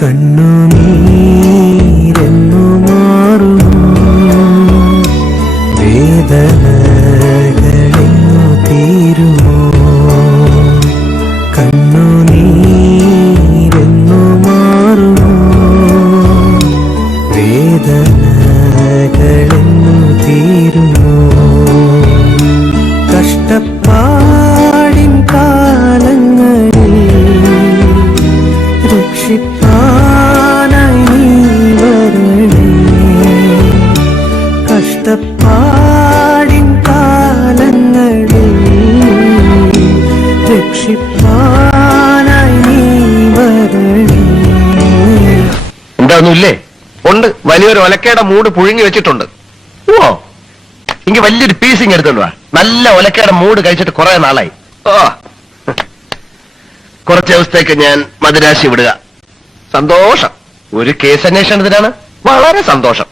കണ്ണുനീരെന്നു മാറുമോ വേദനകളെന്നു തീരുമോ കണ്ണുനീരെന്നു മാറുമോ വേദനകളെന്നു തീരുമോ കഷ്ടപ്പാടിൻ കാലങ്ങളിൽ രക്ഷിപ്പാനായി നീ വരണേ കഷ്ടപ്പാടിൻ കാലങ്ങളിൽ രക്ഷിപ്പാനായി നീ വരണേ. എന്താന്നുമില്ലേ? ഉണ്ട്, വലിയൊരു ഒലക്കയുടെ മൂട് പുഴുങ്ങി വെച്ചിട്ടുണ്ട്. ഓ, എനിക്ക് വലിയൊരു പീസിങ് എടുത്തോണ്ട് വാ. നല്ല ഒലക്കയുടെ മൂട് കഴിച്ചിട്ട് കുറെ നാളായി. ഓ, കുറച്ച് ദിവസത്തേക്ക് ഞാൻ മദിരാശി വിടുക. സന്തോഷം. ഒരു കേസ് അന്വേഷണത്തിനാണ്. വളരെ സന്തോഷം.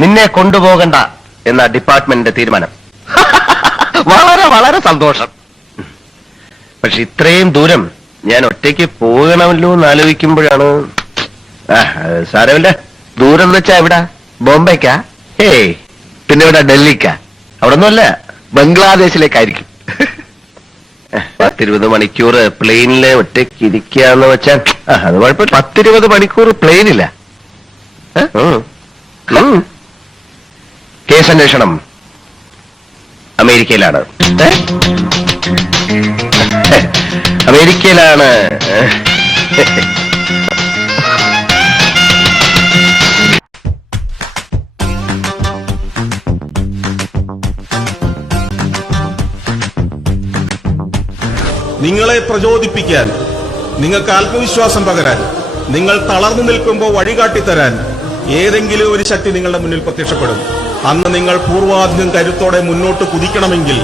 നിന്നെ കൊണ്ടുപോകണ്ട എന്ന ഡിപ്പാർട്ട്മെന്റിന്റെ തീരുമാനം. വളരെ വളരെ സന്തോഷം. പക്ഷെ ഇത്രയും ദൂരം ഞാൻ ഒറ്റയ്ക്ക് പോകണമല്ലോ എന്ന് ആലോചിക്കുമ്പോഴാണ്. സാരമില്ല. ദൂരം എന്ന് വെച്ചാ എവിടാ? ബോംബെക്കാ? ഏയ്, പിന്നെ ഇവിടെ ഡൽഹിക്കാ? അവിടെ ഒന്നുമല്ല, ബംഗ്ലാദേശിലേക്കായിരിക്കും. 10-20 മണിക്കൂർ പ്ലെയിനില് ഒറ്റയ്ക്ക് ഇരിക്കാന്ന് വെച്ചാൽ അത് കുഴപ്പമില്ല. 10-20 മണിക്കൂർ പ്ലെയിനില്ല. കേസന്വേഷണം അമേരിക്കയിലാണ്. അമേരിക്കയിലാണ്. നിങ്ങളെ പ്രചോദിപ്പിക്കാൻ, നിങ്ങൾക്ക് ആത്മവിശ്വാസം പകരാൻ, നിങ്ങൾ തളർന്നു നിൽക്കുമ്പോൾ വഴികാട്ടിത്തരാൻ ഏതെങ്കിലും ഒരു ശക്തി നിങ്ങളുടെ മുന്നിൽ പ്രത്യക്ഷപ്പെടും. അന്ന് നിങ്ങൾ പൂർവാധികം കരുത്തോടെ മുന്നോട്ട് കുതിക്കണമെങ്കിൽ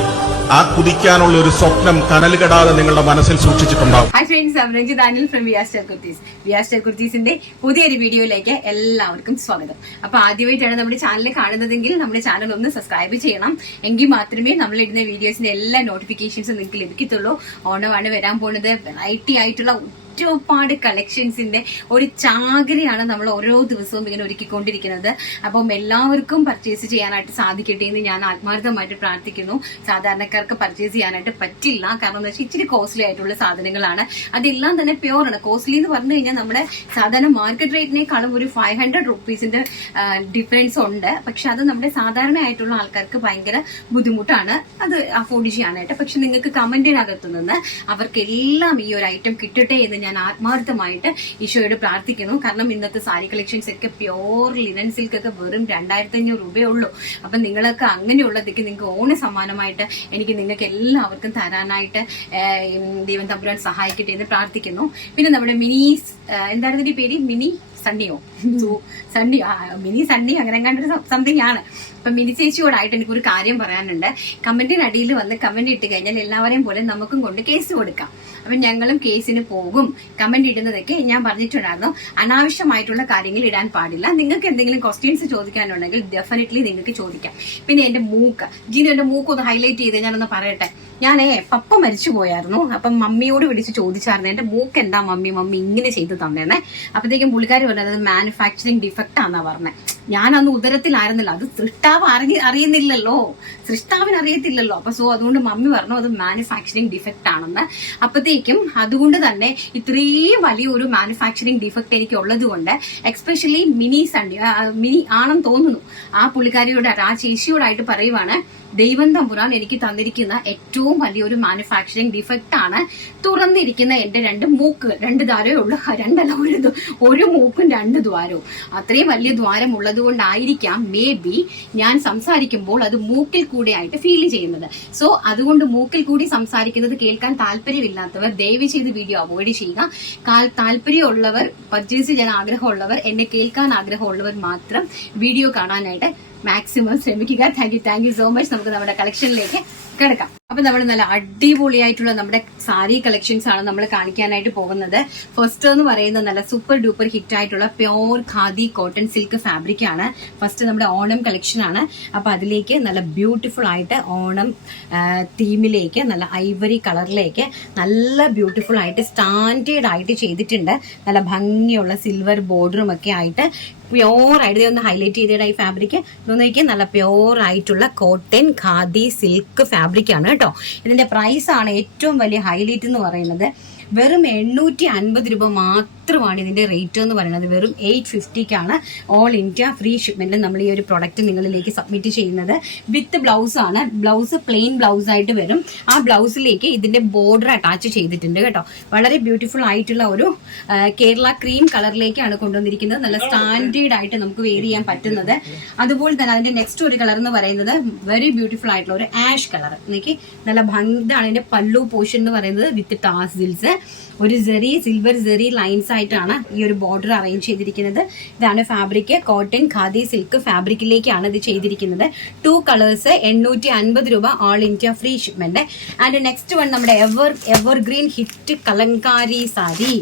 ആ കുതിക്കാനുള്ള ഒരു സ്വപ്നം കനൽ കെടാതെ നിങ്ങളുടെ മനസ്സിൽ സൂക്ഷിച്ചിട്ടുണ്ടാവും. Hi friends, I am Ranjith Daniel from V R Style Kurtis. V R Style കുർത്തീസിന്റെ പുതിയൊരു വീഡിയോയിലേക്ക് എല്ലാവർക്കും സ്വാഗതം. അപ്പൊ ആദ്യമായിട്ടാണ് നമ്മുടെ ചാനൽ കാണുന്നതെങ്കിൽ നമ്മുടെ ചാനൽ ഒന്ന് സബ്സ്ക്രൈബ് ചെയ്യണം. എങ്കിൽ മാത്രമേ നമ്മൾ ഇടുന്ന വീഡിയോസിന്റെ എല്ലാ നോട്ടിഫിക്കേഷൻസും നിങ്ങൾക്ക് ലഭിക്കത്തുള്ളൂ. ഓണമാണ് വരാൻ പോകുന്നത്. വെറൈറ്റി ആയിട്ടുള്ള ഒരുപാട് കളക്ഷൻസിന്റെ ഒരു ചാകരയാണ് നമ്മൾ ഓരോ ദിവസവും ഇങ്ങനെ ഒരുക്കിക്കൊണ്ടിരിക്കുന്നത്. അപ്പം എല്ലാവർക്കും പർച്ചേസ് ചെയ്യാനായിട്ട് സാധിക്കട്ടെ എന്ന് ഞാൻ ആത്മാർത്ഥമായിട്ട് പ്രാർത്ഥിക്കുന്നു. സാധാരണക്കാർക്ക് പർച്ചേസ് ചെയ്യാനായിട്ട് പറ്റില്ല, കാരണം എന്താ വെച്ചാൽ ഇച്ചിരി കോസ്റ്റ്ലി ആയിട്ടുള്ള സാധനങ്ങളാണ്. അതെല്ലാം തന്നെ പ്യോർ ആണ്. കോസ്റ്റ്ലി എന്ന് പറഞ്ഞു കഴിഞ്ഞാൽ നമ്മുടെ സാധാരണ മാർക്കറ്റ് റേറ്റിനേക്കാളും ഒരു 500 റുപ്പീസിന്റെ ഡിഫറൻസ് ഉണ്ട്. പക്ഷെ അത് നമ്മുടെ സാധാരണ ആയിട്ടുള്ള ആൾക്കാർക്ക് ഭയങ്കര ബുദ്ധിമുട്ടാണ് അത് അഫോർഡ് ചെയ്യാനായിട്ട്. പക്ഷെ നിങ്ങൾക്ക് കമന്റിനകത്തു നിന്ന് അവർക്കെല്ലാം ഈ ഒരു ഐറ്റം കിട്ടട്ടെ എന്ന് ഞാൻ ആത്മാർത്ഥമായിട്ട് ഈശോയോട് പ്രാർത്ഥിക്കുന്നു. കാരണം ഇന്നത്തെ സാരി കളക്ഷൻസ് ഒക്കെ പ്യോർ ലിനൻ സിൽക്ക് ഒക്കെ വെറും 2500 രൂപയേ ഉള്ളൂ. അപ്പൊ നിങ്ങളൊക്കെ അങ്ങനെയുള്ളതൊക്കെ നിങ്ങൾക്ക് ഓണ സമ്മാനമായിട്ട് നിങ്ങൾക്ക് എല്ലാവർക്കും തരാനായിട്ട് ദൈവം തമ്പുരാൻ സഹായിക്കട്ടെ എന്ന് പ്രാർത്ഥിക്കുന്നു. പിന്നെ നമ്മുടെ മിനി, എന്താണ് ഇതിന്റെ പേര്? മിനി സണ്ണിയോ സണ്ണിയോ മിനി സണ്ണി അങ്ങനെ എങ്ങാണ്ടൊരു സംതിങ് ആണ്. അപ്പൊ മിനി ചേച്ചിയോടായിട്ട് എനിക്കൊരു കാര്യം പറയാനുണ്ട്. കമന്റിനടിയിൽ വന്ന് കമന്റ് ഇട്ട് കഴിഞ്ഞാൽ എല്ലാവരെയും പോലെ നമുക്കും കൊണ്ട് കേസ് കൊടുക്കാം. അപ്പൊ ഞങ്ങളും കേസിന് പോകും. കമന്റ് ഇടുന്നതൊക്കെ ഞാൻ പറഞ്ഞിട്ടുണ്ടായിരുന്നു, അനാവശ്യമായിട്ടുള്ള കാര്യങ്ങൾ ഇടാൻ പാടില്ല. നിങ്ങൾക്ക് എന്തെങ്കിലും ക്വസ്റ്റ്യൻസ് ചോദിക്കാനുണ്ടെങ്കിൽ ഡെഫിനറ്റ്ലി നിങ്ങൾക്ക് ചോദിക്കാം. പിന്നെ എന്റെ മൂക്ക്, ജിനു എന്റെ മൂക്ക് ഒന്ന് ഹൈലൈറ്റ് ചെയ്ത് ഞാനൊന്ന് പറയട്ടെ. ഞാനേ പപ്പ മരിച്ചു പോയായിരുന്നു. അപ്പം മമ്മിയോട് വിളിച്ച് ചോദിച്ചായിരുന്നു എന്റെ മൂക്ക് എന്താ മമ്മി ഇങ്ങനെ ചെയ്ത് തന്നേന്നെ. അപ്പത്തേക്കും പുള്ളിക്കാരി പറഞ്ഞത് മാനുഫാക്ചറിങ് ഡിഫക്റ്റ് ആണെന്നാ പറഞ്ഞത്. ഞാൻ അന്ന് ഉദരത്തിലായിരുന്നില്ല. അത് സൃഷ്ടാവ് അറിയുന്നില്ലല്ലോ, സൃഷ്ടാവിന് അറിയത്തില്ലല്ലോ. അപ്പൊ അതുകൊണ്ട് മമ്മി പറഞ്ഞു അത് മാനുഫാക്ചറിങ് ഡിഫക്റ്റ് ആണെന്ന്. അപ്പത്തേക്കും അതുകൊണ്ട് തന്നെ ഇത്രയും വലിയൊരു മാനുഫാക്ചറിങ് ഡിഫക്റ്റ് എനിക്ക് ഉള്ളത് കൊണ്ട് എക്സ്പെഷ്യലി മിനി ആണെന്ന് തോന്നുന്നു, ആ പുള്ളിക്കാരിയോട് ആ ചേച്ചിയോടായിട്ട് പറയുവാണ്, ദൈവം തമ്പുരാൻ എനിക്ക് തന്നിരിക്കുന്ന ഏറ്റവും വലിയൊരു മാനുഫാക്ചറിങ് ഡിഫക്റ്റ് ആണ് തുറന്നിരിക്കുന്ന എന്റെ 2 മൂക്കുകൾ. 2 ദ്വാരമേ ഉള്ളൂ, 2 ഒരു മൂക്കും 2 ദ്വാരവും. അത്രയും വലിയ ദ്വാരം ഉള്ളത് കൊണ്ടായിരിക്കാം മേ ബി ഞാൻ സംസാരിക്കുമ്പോൾ അത് മൂക്കിൽ കൂടെ ആയിട്ട് ഫീൽ ചെയ്യുന്നത്. സോ അതുകൊണ്ട് മൂക്കിൽ കൂടി സംസാരിക്കുന്നത് കേൾക്കാൻ താല്പര്യമില്ലാത്തവർ ദയവ് ചെയ്ത് വീഡിയോ അവോയ്ഡ് ചെയ്യുക. താല്പര്യമുള്ളവർ, പർച്ചേസ് ചെയ്യാൻ ആഗ്രഹമുള്ളവർ, എന്നെ കേൾക്കാൻ ആഗ്രഹമുള്ളവർ മാത്രം വീഡിയോ കാണാനായിട്ട് മാക്സിമം ശ്രമിക്കുക. Thank you so much. നമുക്ക് നമ്മുടെ കളക്ഷനിലേക്ക് കിടക്കാം. അപ്പൊ നമ്മൾ നല്ല അടിപൊളിയായിട്ടുള്ള നമ്മുടെ സാരി കളക്ഷൻസ് ആണ് നമ്മൾ കാണിക്കാനായിട്ട് പോകുന്നത്. ഫസ്റ്റ് എന്ന് പറയുന്നത് നല്ല സൂപ്പർ ഡൂപ്പർ ഹിറ്റ് ആയിട്ടുള്ള pure khadi cotton silk fabric ആണ്. ഫസ്റ്റ് നമ്മുടെ ഓണം കളക്ഷൻ ആണ്. അപ്പൊ അതിലേക്ക് നല്ല ബ്യൂട്ടിഫുൾ ആയിട്ട് ഓണം തീമിലേക്ക് നല്ല ഐവറി കളറിലേക്ക് നല്ല ബ്യൂട്ടിഫുൾ ആയിട്ട് സ്റ്റാൻഡേർഡ് ആയിട്ട് ചെയ്തിട്ടുണ്ട്. നല്ല ഭംഗിയുള്ള സിൽവർ ബോർഡറും ഒക്കെ ആയിട്ട് പ്യോർ ആയിട്ട് ഒന്ന് ഹൈലൈറ്റ് ചെയ്തിട്ട് ഈ ഫാബ്രിക് നോക്കിയാൽ നല്ല പ്യോർ ആയിട്ടുള്ള കോട്ടൺ ഖാദി സിൽക്ക് ഫാബ്രിക് ആണ് കേട്ടോ. ഇതിന്റെ പ്രൈസ് ആണ് ഏറ്റവും വലിയ ഹൈലൈറ്റ് എന്ന് പറയുന്നത്. വെറും 850 രൂപ മാത്രമാണ് ഇതിന്റെ റേറ്റ് എന്ന് പറയുന്നത്. വെറും 850ക്കാണ് ഓൾ ഇന്ത്യ ഫ്രീ ഷിപ്മെന്റിൽ നമ്മൾ ഈ ഒരു പ്രൊഡക്റ്റ് നിങ്ങളിലേക്ക് സബ്മിറ്റ് ചെയ്യുന്നത്. വിത്ത് ബ്ലൗസ് ആണ്. ബ്ലൗസ് പ്ലെയിൻ ബ്ലൗസ് ആയിട്ട് വരും. ആ ബ്ലൗസിലേക്ക് ഇതിന്റെ ബോർഡർ അറ്റാച്ച് ചെയ്തിട്ടുണ്ട് കേട്ടോ. വളരെ ബ്യൂട്ടിഫുൾ ആയിട്ടുള്ള ഒരു കേരള ക്രീം കളറിലേക്കാണ് കൊണ്ടുവന്നിരിക്കുന്നത്. നല്ല സ്റ്റാൻഡേർഡ് ആയിട്ട് നമുക്ക് വെയർ ചെയ്യാൻ പറ്റുന്നത്. അതുപോലെ തന്നെ അതിന്റെ നെക്സ്റ്റ് ഒരു കളർ എന്ന് പറയുന്നത് വെരി ബ്യൂട്ടിഫുൾ ആയിട്ടുള്ള ഒരു ആഷ് കളർ. എനിക്ക് നല്ല ഭംഗിയാണ് ഇതിന്റെ പല്ലു പോർഷൻ എന്ന് പറയുന്നത്. വിത്ത് ടാസിൽസ് ഒരു സിൽവർ ജെറി ലൈൻസ് ആയിട്ടാണ് ഈ ഒരു ബോർഡർ അറേഞ്ച് ചെയ്തിരിക്കുന്നത്. ഇതാണ് ഫാബ്രിക്. കോട്ടൺ ഖാദി സിൽക്ക് ഫാബ്രിക്കിലേക്കാണ് ഇത് ചെയ്തിരിക്കുന്നത്. 2 കളേഴ്സ് 850 രൂപ all India free shipment. And next one നമ്മുടെ എവർഗ്രീൻ ഹിറ്റ് കലങ്കാരി സാരി,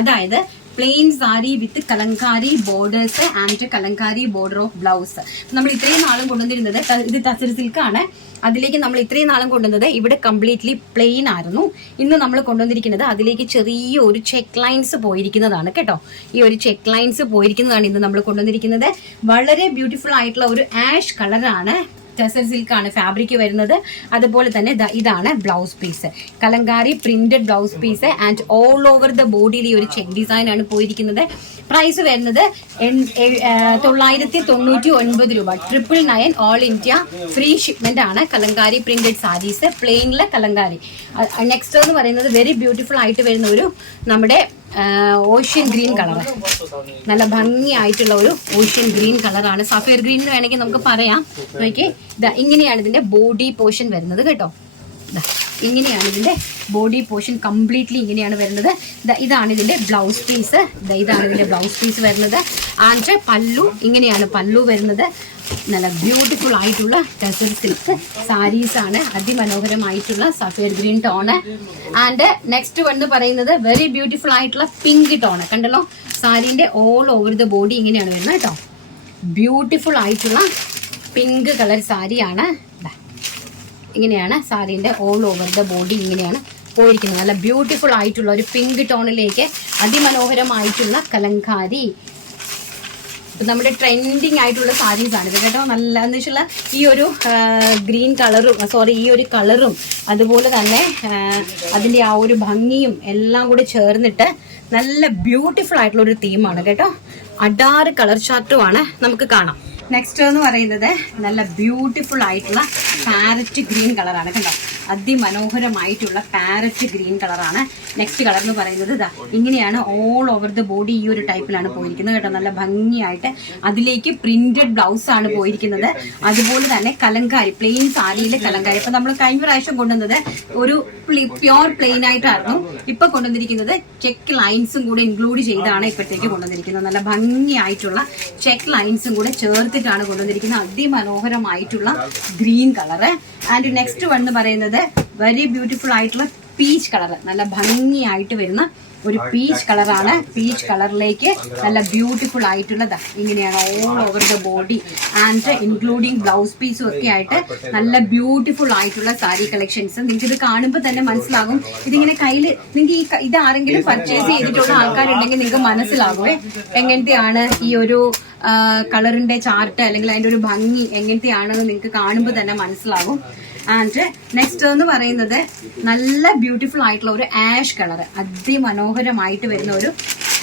അതായത് plain sari with kalamkari borders and kalamkari border of blouse. നമ്മൾ ഇത്രയും നാളും കൊണ്ടുവന്നിരുന്നത് ഇത് ടസർ സിൽക്ക് ആണ്. അതിലേക്ക് നമ്മൾ ഇത്രയും നാളും കൊണ്ടുവന്നത് ഇവിടെ കംപ്ലീറ്റ്ലി പ്ലെയിൻ ആയിരുന്നു. ഇന്ന് നമ്മൾ കൊണ്ടുവന്നിരിക്കുന്നത് അതിലേക്ക് ചെറിയ ഒരു ചെക്ക് ലൈൻസ് പോയിരിക്കുന്നതാണ് കേട്ടോ. ഈ ഒരു ചെക്ക് ലൈൻസ് പോയിരിക്കുന്നതാണ് ഇന്ന് നമ്മൾ കൊണ്ടുവന്നിരിക്കുന്നത്. വളരെ ബ്യൂട്ടിഫുൾ ആയിട്ടുള്ള ഒരു ആഷ് കളറാണ്. ടസർ സിൽക്ക് ആണ് ഫാബ്രിക് വരുന്നത്. അതുപോലെ തന്നെ ഇതാണ് blouse piece. Kalamkari printed blouse piece and all over the ബോഡിയിൽ ഈ ഒരു ചെക്ക് ഡിസൈൻ ആണ് പോയിരിക്കുന്നത്. പ്രൈസ് വരുന്നത് 999 രൂപ. 999 ഓൾ ഇന്ത്യ ഫ്രീ ഷിപ്മെന്റ് ആണ്. കലങ്കാരി പ്രിന്റഡ് സാരീസ് പ്ലെയിനിലെ കലങ്കാരി. നെക്സ്റ്റ് എന്ന് പറയുന്നത് വെരി ബ്യൂട്ടിഫുൾ ആയിട്ട് വരുന്ന ഒരു നമ്മുടെ ഓഷ്യൻ ഗ്രീൻ കളർ. നല്ല ഭംഗിയായിട്ടുള്ള ഒരു ഓഷ്യൻ ഗ്രീൻ കളറാണ്. സഫയർ ഗ്രീൻ എന്ന് വേണമെങ്കിൽ നമുക്ക് പറയാം. നോക്കി ഇങ്ങനെയാണ് ഇതിന്റെ ബോഡി പോർഷൻ വരുന്നത് കേട്ടോ. ഇങ്ങനെയാണ് ഇതിന്റെ ബോഡി പോർഷൻ കംപ്ലീറ്റ്ലി ഇങ്ങനെയാണ് വരുന്നത്. ഇതാണ് ഇതിന്റെ ബ്ലൗസ് പീസ്. ഇതാണ് ഇതിന്റെ ബ്ലൗസ് പീസ് വരുന്നത്. ആൻഡ് പല്ലു ഇങ്ങനെയാണ് പല്ലു വരുന്നത്. നല്ല ബ്യൂട്ടിഫുൾ ആയിട്ടുള്ള ടസർ സിൽക്ക് സാരീസ് ആണ്. അതിമനോഹരമായിട്ടുള്ള സഫേർ ഗ്രീൻ ടോണ്. ആൻഡ് നെക്സ്റ്റ് വന്ന് പറയുന്നത് വെരി ബ്യൂട്ടിഫുൾ ആയിട്ടുള്ള പിങ്ക് ടോണ്. കണ്ടല്ലോ, സാരീന്റെ ഓൾ ഓവർ ദ ബോഡി ഇങ്ങനെയാണ് വരുന്നത് കേട്ടോ. ബ്യൂട്ടിഫുൾ ആയിട്ടുള്ള പിങ്ക് കളർ സാരിയാണ്. ഇങ്ങനെയാണ് സാരീന്റെ ഓൾ ഓവർ ദ ബോഡി ഇങ്ങനെയാണ് പോയിരിക്കുന്നത്. നല്ല ബ്യൂട്ടിഫുൾ ആയിട്ടുള്ള ഒരു പിങ്ക് ടോണിലേക്ക് അതിമനോഹരമായിട്ടുള്ള കലങ്കാരി. നമ്മുടെ ട്രെൻഡിങ് ആയിട്ടുള്ള സാരീസ് ആണ് ഇത് കേട്ടോ. നല്ല എന്ന് വെച്ചാൽ ഈ ഒരു ഗ്രീൻ കളറും ഈ ഒരു കളറും അതുപോലെ തന്നെ അതിന്റെ ആ ഒരു ഭംഗിയും എല്ലാം കൂടി ചേർന്നിട്ട് നല്ല ബ്യൂട്ടിഫുൾ ആയിട്ടുള്ള ഒരു തീമാണ് കേട്ടോ. അഡാറ് കളർ ചാർട്ടുമാണ് നമുക്ക് കാണാം. നെക്സ്റ്റ് എന്ന് പറയുന്നത് നല്ല ബ്യൂട്ടിഫുൾ ആയിട്ടുള്ള പാരറ്റ് ഗ്രീൻ കളറാണ് കണ്ടോ. അതിമനോഹരമായിട്ടുള്ള പാരറ്റ് ഗ്രീൻ കളറാണ്. നെക്സ്റ്റ് കളർ എന്ന് പറയുന്നത് ഇതാ ഇങ്ങനെയാണ് ഓൾ ഓവർ ദ ബോഡി ഈ ഒരു ടൈപ്പിലാണ് പോയിരിക്കുന്നത് കേട്ടോ. നല്ല ഭംഗിയായിട്ട് അതിലേക്ക് പ്രിന്റഡ് ബ്ലൗസ് ആണ് പോയിരിക്കുന്നത്. അതുപോലെ തന്നെ കലങ്കാരി പ്ലെയിൻ സാരിയിലെ കലങ്കാരി. ഇപ്പൊ നമ്മൾ കഴിഞ്ഞ പ്രാവശ്യം കൊണ്ടുവന്നത് ഒരു പ്യോർ പ്ലെയിൻ ആയിട്ടായിരുന്നു. ഇപ്പൊ കൊണ്ടുവന്നിരിക്കുന്നത് ചെക്ക് ലൈൻസും കൂടെ ഇൻക്ലൂഡ് ചെയ്താണ് ഇപ്പോഴത്തേക്ക് കൊണ്ടുവന്നിരിക്കുന്നത്. നല്ല ഭംഗിയായിട്ടുള്ള ചെക്ക് ലൈൻസും കൂടെ ചേർത്തിട്ടാണ് കൊണ്ടുവന്നിരിക്കുന്നത്. അതിമനോഹരമായിട്ടുള്ള green colour. And next one എന്ന് പറയുന്നത് വെരി ബ്യൂട്ടിഫുൾ ആയിട്ടുള്ള പീച്ച് കളർ. നല്ല ഭംഗിയായിട്ട് വരുന്ന ഒരു പീച്ച് കളറാണ്. പീച്ച് കളറിലേക്ക് നല്ല ബ്യൂട്ടിഫുൾ ആയിട്ടുള്ളത് ഇങ്ങനെയാണ് all over the body and including blouse പീസും ഒക്കെ ആയിട്ട് നല്ല ബ്യൂട്ടിഫുൾ ആയിട്ടുള്ള സാരി കളക്ഷൻസ്. നിങ്ങൾക്ക് ഇത് കാണുമ്പോൾ തന്നെ മനസ്സിലാകും. ഇതിങ്ങനെ കയ്യിൽ നിങ്ങൾക്ക് ഇത് ആരെങ്കിലും പർച്ചേസ് ചെയ്തിട്ടുള്ള ആൾക്കാരുണ്ടെങ്കിൽ നിങ്ങൾക്ക് മനസ്സിലാകുമേ എങ്ങനത്തെയാണ് ഈ ഒരു കളറിന്റെ ചാർട്ട് അല്ലെങ്കിൽ അതിന്റെ ഒരു ഭംഗി എങ്ങനത്തെയാണെന്ന് നിങ്ങൾക്ക് കാണുമ്പോൾ തന്നെ മനസ്സിലാകും. ആൻഡ് നെക്സ്റ്റ് എന്ന് പറയുന്നത് നല്ല ബ്യൂട്ടിഫുൾ ആയിട്ടുള്ള ഒരു ആഷ് കളർ. അതിമനോഹരമായിട്ട് വരുന്ന ഒരു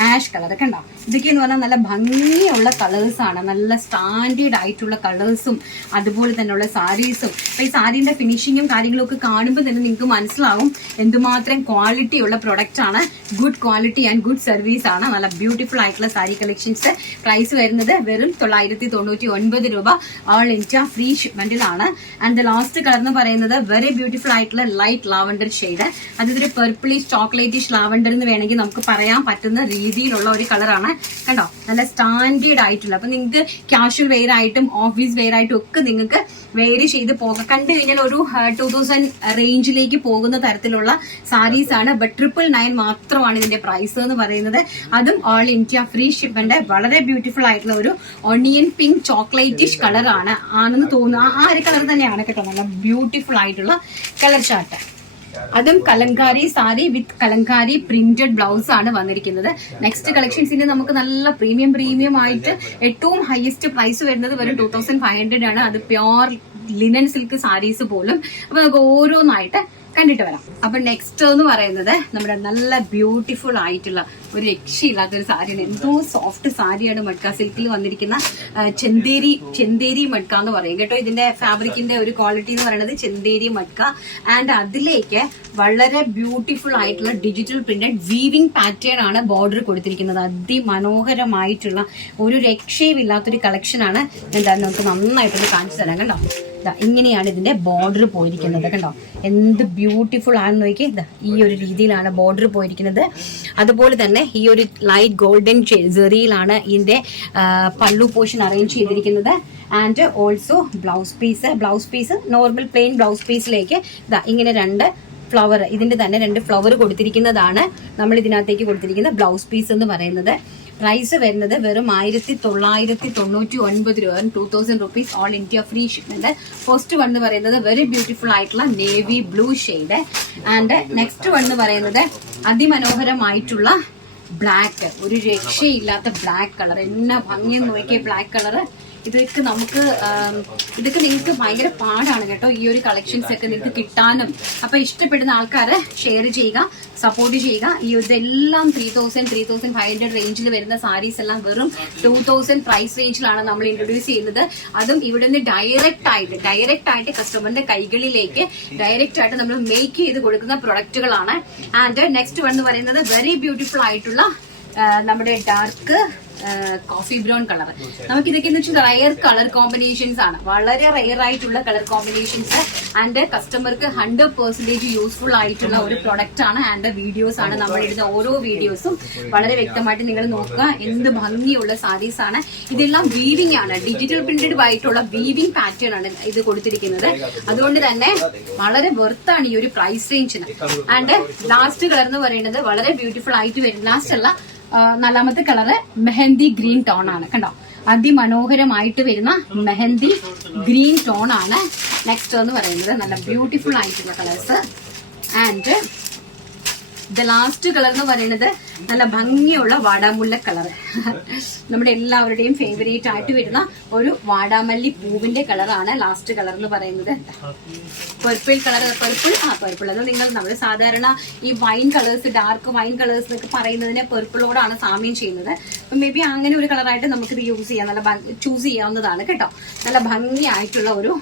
ആഷ് കളർ കണ്ടോ. ഇതൊക്കെ എന്ന് പറഞ്ഞാൽ നല്ല ഭംഗിയുള്ള കളേഴ്സ് ആണ്. നല്ല സ്റ്റാൻഡേർഡ് ആയിട്ടുള്ള കളേഴ്സും അതുപോലെ തന്നെയുള്ള സാരീസും. അപ്പൊ ഈ സാരീന്റെ ഫിനിഷിങ്ങും കാര്യങ്ങളും ഒക്കെ കാണുമ്പോൾ തന്നെ നിങ്ങൾക്ക് മനസ്സിലാവും എന്തുമാത്രം ക്വാളിറ്റി ഉള്ള പ്രൊഡക്റ്റ് ആണ്. Good quality and good service ആണ്. നല്ല ബ്യൂട്ടിഫുൾ ആയിട്ടുള്ള സാരി കളക്ഷൻസ്. പ്രൈസ് വരുന്നത് വെറും 999 രൂപ ഓൾ ഇന്ത്യ ഫ്രീ ഷിപ്മെന്റിലാണ്. ആൻഡ് ദ ലാസ്റ്റ് കളർ എന്ന് പറയുന്നത് വെരി ബ്യൂട്ടിഫുൾ ആയിട്ടുള്ള ലൈറ്റ് ലാവണ്ടർ ഷെയ്ഡ്. അതൊരു പെർപ്പിളിഷ് ചോക്ലേറ്റിഷ് ലാവണ്ടർ എന്ന് വേണമെങ്കിൽ നമുക്ക് പറയാൻ പറ്റുന്ന രീതിയിലുള്ള ഒരു കളറാണ്. കണ്ടോ, നല്ല സ്റ്റാൻഡേർഡ് ആയിട്ടുള്ള. അപ്പൊ നിങ്ങൾക്ക് കാഷ്വൽ വെയർ ആയിട്ടും ഓഫീസ് വെയർ ആയിട്ടും ഒക്കെ നിങ്ങൾക്ക് വെയർ ചെയ്ത് പോകാം. കണ്ടു കഴിഞ്ഞാൽ ഒരു 2000 റേഞ്ചിലേക്ക് പോകുന്ന തരത്തിലുള്ള സാരീസ് ആണ്. ബട്ട് 999 മാത്രമാണ് ഇതിന്റെ പ്രൈസ് എന്ന് പറയുന്നത്. അതും ഓൾ ഇന്ത്യ ഫ്രീ ഷിപ്മെന്റ്. വളരെ ബ്യൂട്ടിഫുൾ ആയിട്ടുള്ള ഒരു ഒണിയൻ പിങ്ക് ചോക്ലേറ്റിഷ് കളറാണ് ആണെന്ന് തോന്നുന്നു. ആ ഒരു കളർ തന്നെയാണ് കേട്ടോ. നല്ല ബ്യൂട്ടിഫുൾ ആയിട്ടുള്ള കളർ ചാർട്ട്. അതും Kalamkari sari with Kalamkari printed blouse ആണ് വന്നിരിക്കുന്നത്. നെക്സ്റ്റ് കളക്ഷൻസിന് നമുക്ക് നല്ല പ്രീമിയം ആയിട്ട് ഏറ്റവും ഹയസ്റ്റ് പ്രൈസ് വരുന്നത് വെറും 2500 ആണ്. അത് പ്യോർ ലിനൻ സിൽക്ക് സാരീസ് പോലും. അപ്പൊ നമുക്ക് ഓരോന്നായിട്ട് കണ്ടിട്ട് വരാം. അപ്പൊ നെക്സ്റ്റ് എന്ന് പറയുന്നത് നമ്മുടെ നല്ല ബ്യൂട്ടിഫുൾ ആയിട്ടുള്ള ഒരു രക്ഷയില്ലാത്തൊരു സാരിയാണ്. എന്തോ സോഫ്റ്റ് സാരിയാണ് മഡ്ക സിൽക്കിൽ വന്നിരിക്കുന്ന ചെന്തേരി മഡ്ക എന്ന് പറയും കേട്ടോ. ഇതിന്റെ ഫാബ്രിക്കിന്റെ ഒരു ക്വാളിറ്റി എന്ന് പറയുന്നത് ചെന്തേരി മഡ്ക. ആൻഡ് അതിലേക്ക് വളരെ ബ്യൂട്ടിഫുൾ ആയിട്ടുള്ള ഡിജിറ്റൽ പ്രിന്റഡ് വീവിംഗ് പാറ്റേൺ ആണ് ബോർഡർ കൊടുത്തിരിക്കുന്നത്. അതിമനോഹരമായിട്ടുള്ള ഒരു രക്ഷയുമില്ലാത്തൊരു കളക്ഷൻ ആണ്. എന്തായാലും നമുക്ക് നന്നായിട്ടൊന്ന് കാണിച്ചു തരാം. കണ്ടോ, ഇങ്ങനെയാണ് ഇതിന്റെ ബോർഡർ പോയിരിക്കുന്നത്. കണ്ടോ, എന്ത് ബ്യൂട്ടിഫുൾ ആണെന്ന് നോക്കി. ഈ ഒരു രീതിയിലാണ് ബോർഡർ പോയിരിക്കുന്നത്. അതുപോലെ തന്നെ ഈ ഒരു ലൈറ്റ് ഗോൾഡൻ ജെറിയിലാണ് ഇതിന്റെ പല്ലു പോർഷൻ അറേഞ്ച് ചെയ്തിരിക്കുന്നത്. And also blouse piece normal plain blouse പീസിലേക്ക് ഇങ്ങനെ 2 ഫ്ലവർ, ഇതിന്റെ തന്നെ 2 ഫ്ലവർ കൊടുത്തിരിക്കുന്നതാണ് നമ്മൾ ഇതിനകത്തേക്ക് കൊടുത്തിരിക്കുന്ന ബ്ലൗസ് പീസ് എന്ന് പറയുന്നത്. പ്രൈസ് വരുന്നത് വെറും 1999 രൂപ, 2000 rupees all India free shipment. First one എന്ന് പറയുന്നത് വെരി ബ്യൂട്ടിഫുൾ ആയിട്ടുള്ള navy blue shade. And next one എന്ന് പറയുന്നത് അതിമനോഹരമായിട്ടുള്ള ബ്ലാക്ക്, ഒരു രക്ഷയില്ലാത്ത ബ്ലാക്ക് കളർ. എന്നാ ഭംഗിയെന്ന് നോക്കിയ ബ്ലാക്ക് കളർ. ഇതൊക്കെ നിങ്ങൾക്ക് ഭയങ്കര പാടാണ് കേട്ടോ, ഈ ഒരു കളക്ഷൻസ് ഒക്കെ നിങ്ങൾക്ക് കിട്ടാനും. അപ്പൊ ഇഷ്ടപ്പെടുന്ന ആൾക്കാര് ഷെയർ ചെയ്യുക, സപ്പോർട്ട് ചെയ്യുക. ഈ ഇതെല്ലാം 3500 റേഞ്ചിൽ വരുന്ന സാരീസ് എല്ലാം വെറും 2000 പ്രൈസ് റേഞ്ചിലാണ് നമ്മൾ ഇൻട്രൊഡ്യൂസ് ചെയ്യുന്നത്. അതും ഇവിടെ നിന്ന് ഡയറക്റ്റ് ആയിട്ട് കസ്റ്റമറിന്റെ കൈകളിലേക്ക് ഡയറക്റ്റ് ആയിട്ട് നമ്മൾ മേക്ക് ചെയ്ത് കൊടുക്കുന്ന പ്രൊഡക്റ്റുകളാണ്. ആൻഡ് നെക്സ്റ്റ് വൺ എന്ന് പറയുന്നത് വെരി ബ്യൂട്ടിഫുൾ ആയിട്ടുള്ള നമ്മുടെ ഡാർക്ക് കോഫി ബ്രൗൺ കളർ. നമുക്ക് ഇതൊക്കെ എന്ന് വെച്ചാൽ റയർ കളർ കോമ്പിനേഷൻസ് ആണ്, വളരെ റയർ ആയിട്ടുള്ള കളർ കോമ്പിനേഷൻസ്. ആൻഡ് കസ്റ്റമർക്ക് 100% യൂസ്ഫുൾ ആയിട്ടുള്ള ഒരു പ്രൊഡക്റ്റ് ആണ്. ആൻഡ് വീഡിയോസ് ആണ് നമ്മൾ ഇടുന്ന ഓരോ വീഡിയോസും വളരെ വ്യക്തമായിട്ട് നിങ്ങൾ നോക്കുക. എന്ത് ഭംഗിയുള്ള സാരീസ് ആണ്. ഇതെല്ലാം വീവിംഗ് ആണ്, ഡിജിറ്റൽ പ്രിന്റഡ് ആയിട്ടുള്ള വീവിംഗ് പാറ്റേൺ ആണ് ഇത് കൊടുത്തിരിക്കുന്നത്. അതുകൊണ്ട് തന്നെ വളരെ വെർത്താണ് ഈ ഒരു പ്രൈസ് റേഞ്ചിന്. ആൻഡ് ലാസ്റ്റ് കളർ എന്ന് പറയുന്നത് വളരെ ബ്യൂട്ടിഫുൾ ആയിട്ട് വരും. ലാസ്റ്റ് അല്ല, 4ാമത്തെ കളറ് മെഹന്തി ഗ്രീൻ ടോൺ ആണ്. കണ്ടോ, അതിമനോഹരമായിട്ട് വരുന്ന മെഹന്തി ഗ്രീൻ ടോൺ ആണ് നെക്സ്റ്റ് എന്ന് പറയുന്നത്. നല്ല ബ്യൂട്ടിഫുൾ ആയിട്ടുള്ള colours. And the last colour എന്ന് പറയുന്നത് നല്ല ഭംഗിയുള്ള വാടാമുല്ല കളർ. നമ്മുടെ എല്ലാവരുടെയും ഫേവറേറ്റ് ആയിട്ട് വരുന്ന ഒരു വാടാമല്ലി പൂവിന്റെ കളറാണ് ലാസ്റ്റ് കളർ എന്ന് പറയുന്നത്. പർപ്പിൾ കളർ, പർപ്പിൾ അത് നമ്മൾ സാധാരണ ഈ wine colours, dark wine colours എന്നൊക്കെ പറയുന്നതിനെ പർപ്പിളോടാണ് സാമ്യം ചെയ്യുന്നത്. അപ്പൊ മേ ബി അങ്ങനെ ഒരു കളറായിട്ട് നമുക്കിത് യൂസ് ചെയ്യാം, നല്ല ചൂസ് ചെയ്യാവുന്നതാണ് കേട്ടോ. നല്ല ഭംഗിയായിട്ടുള്ള ഒരു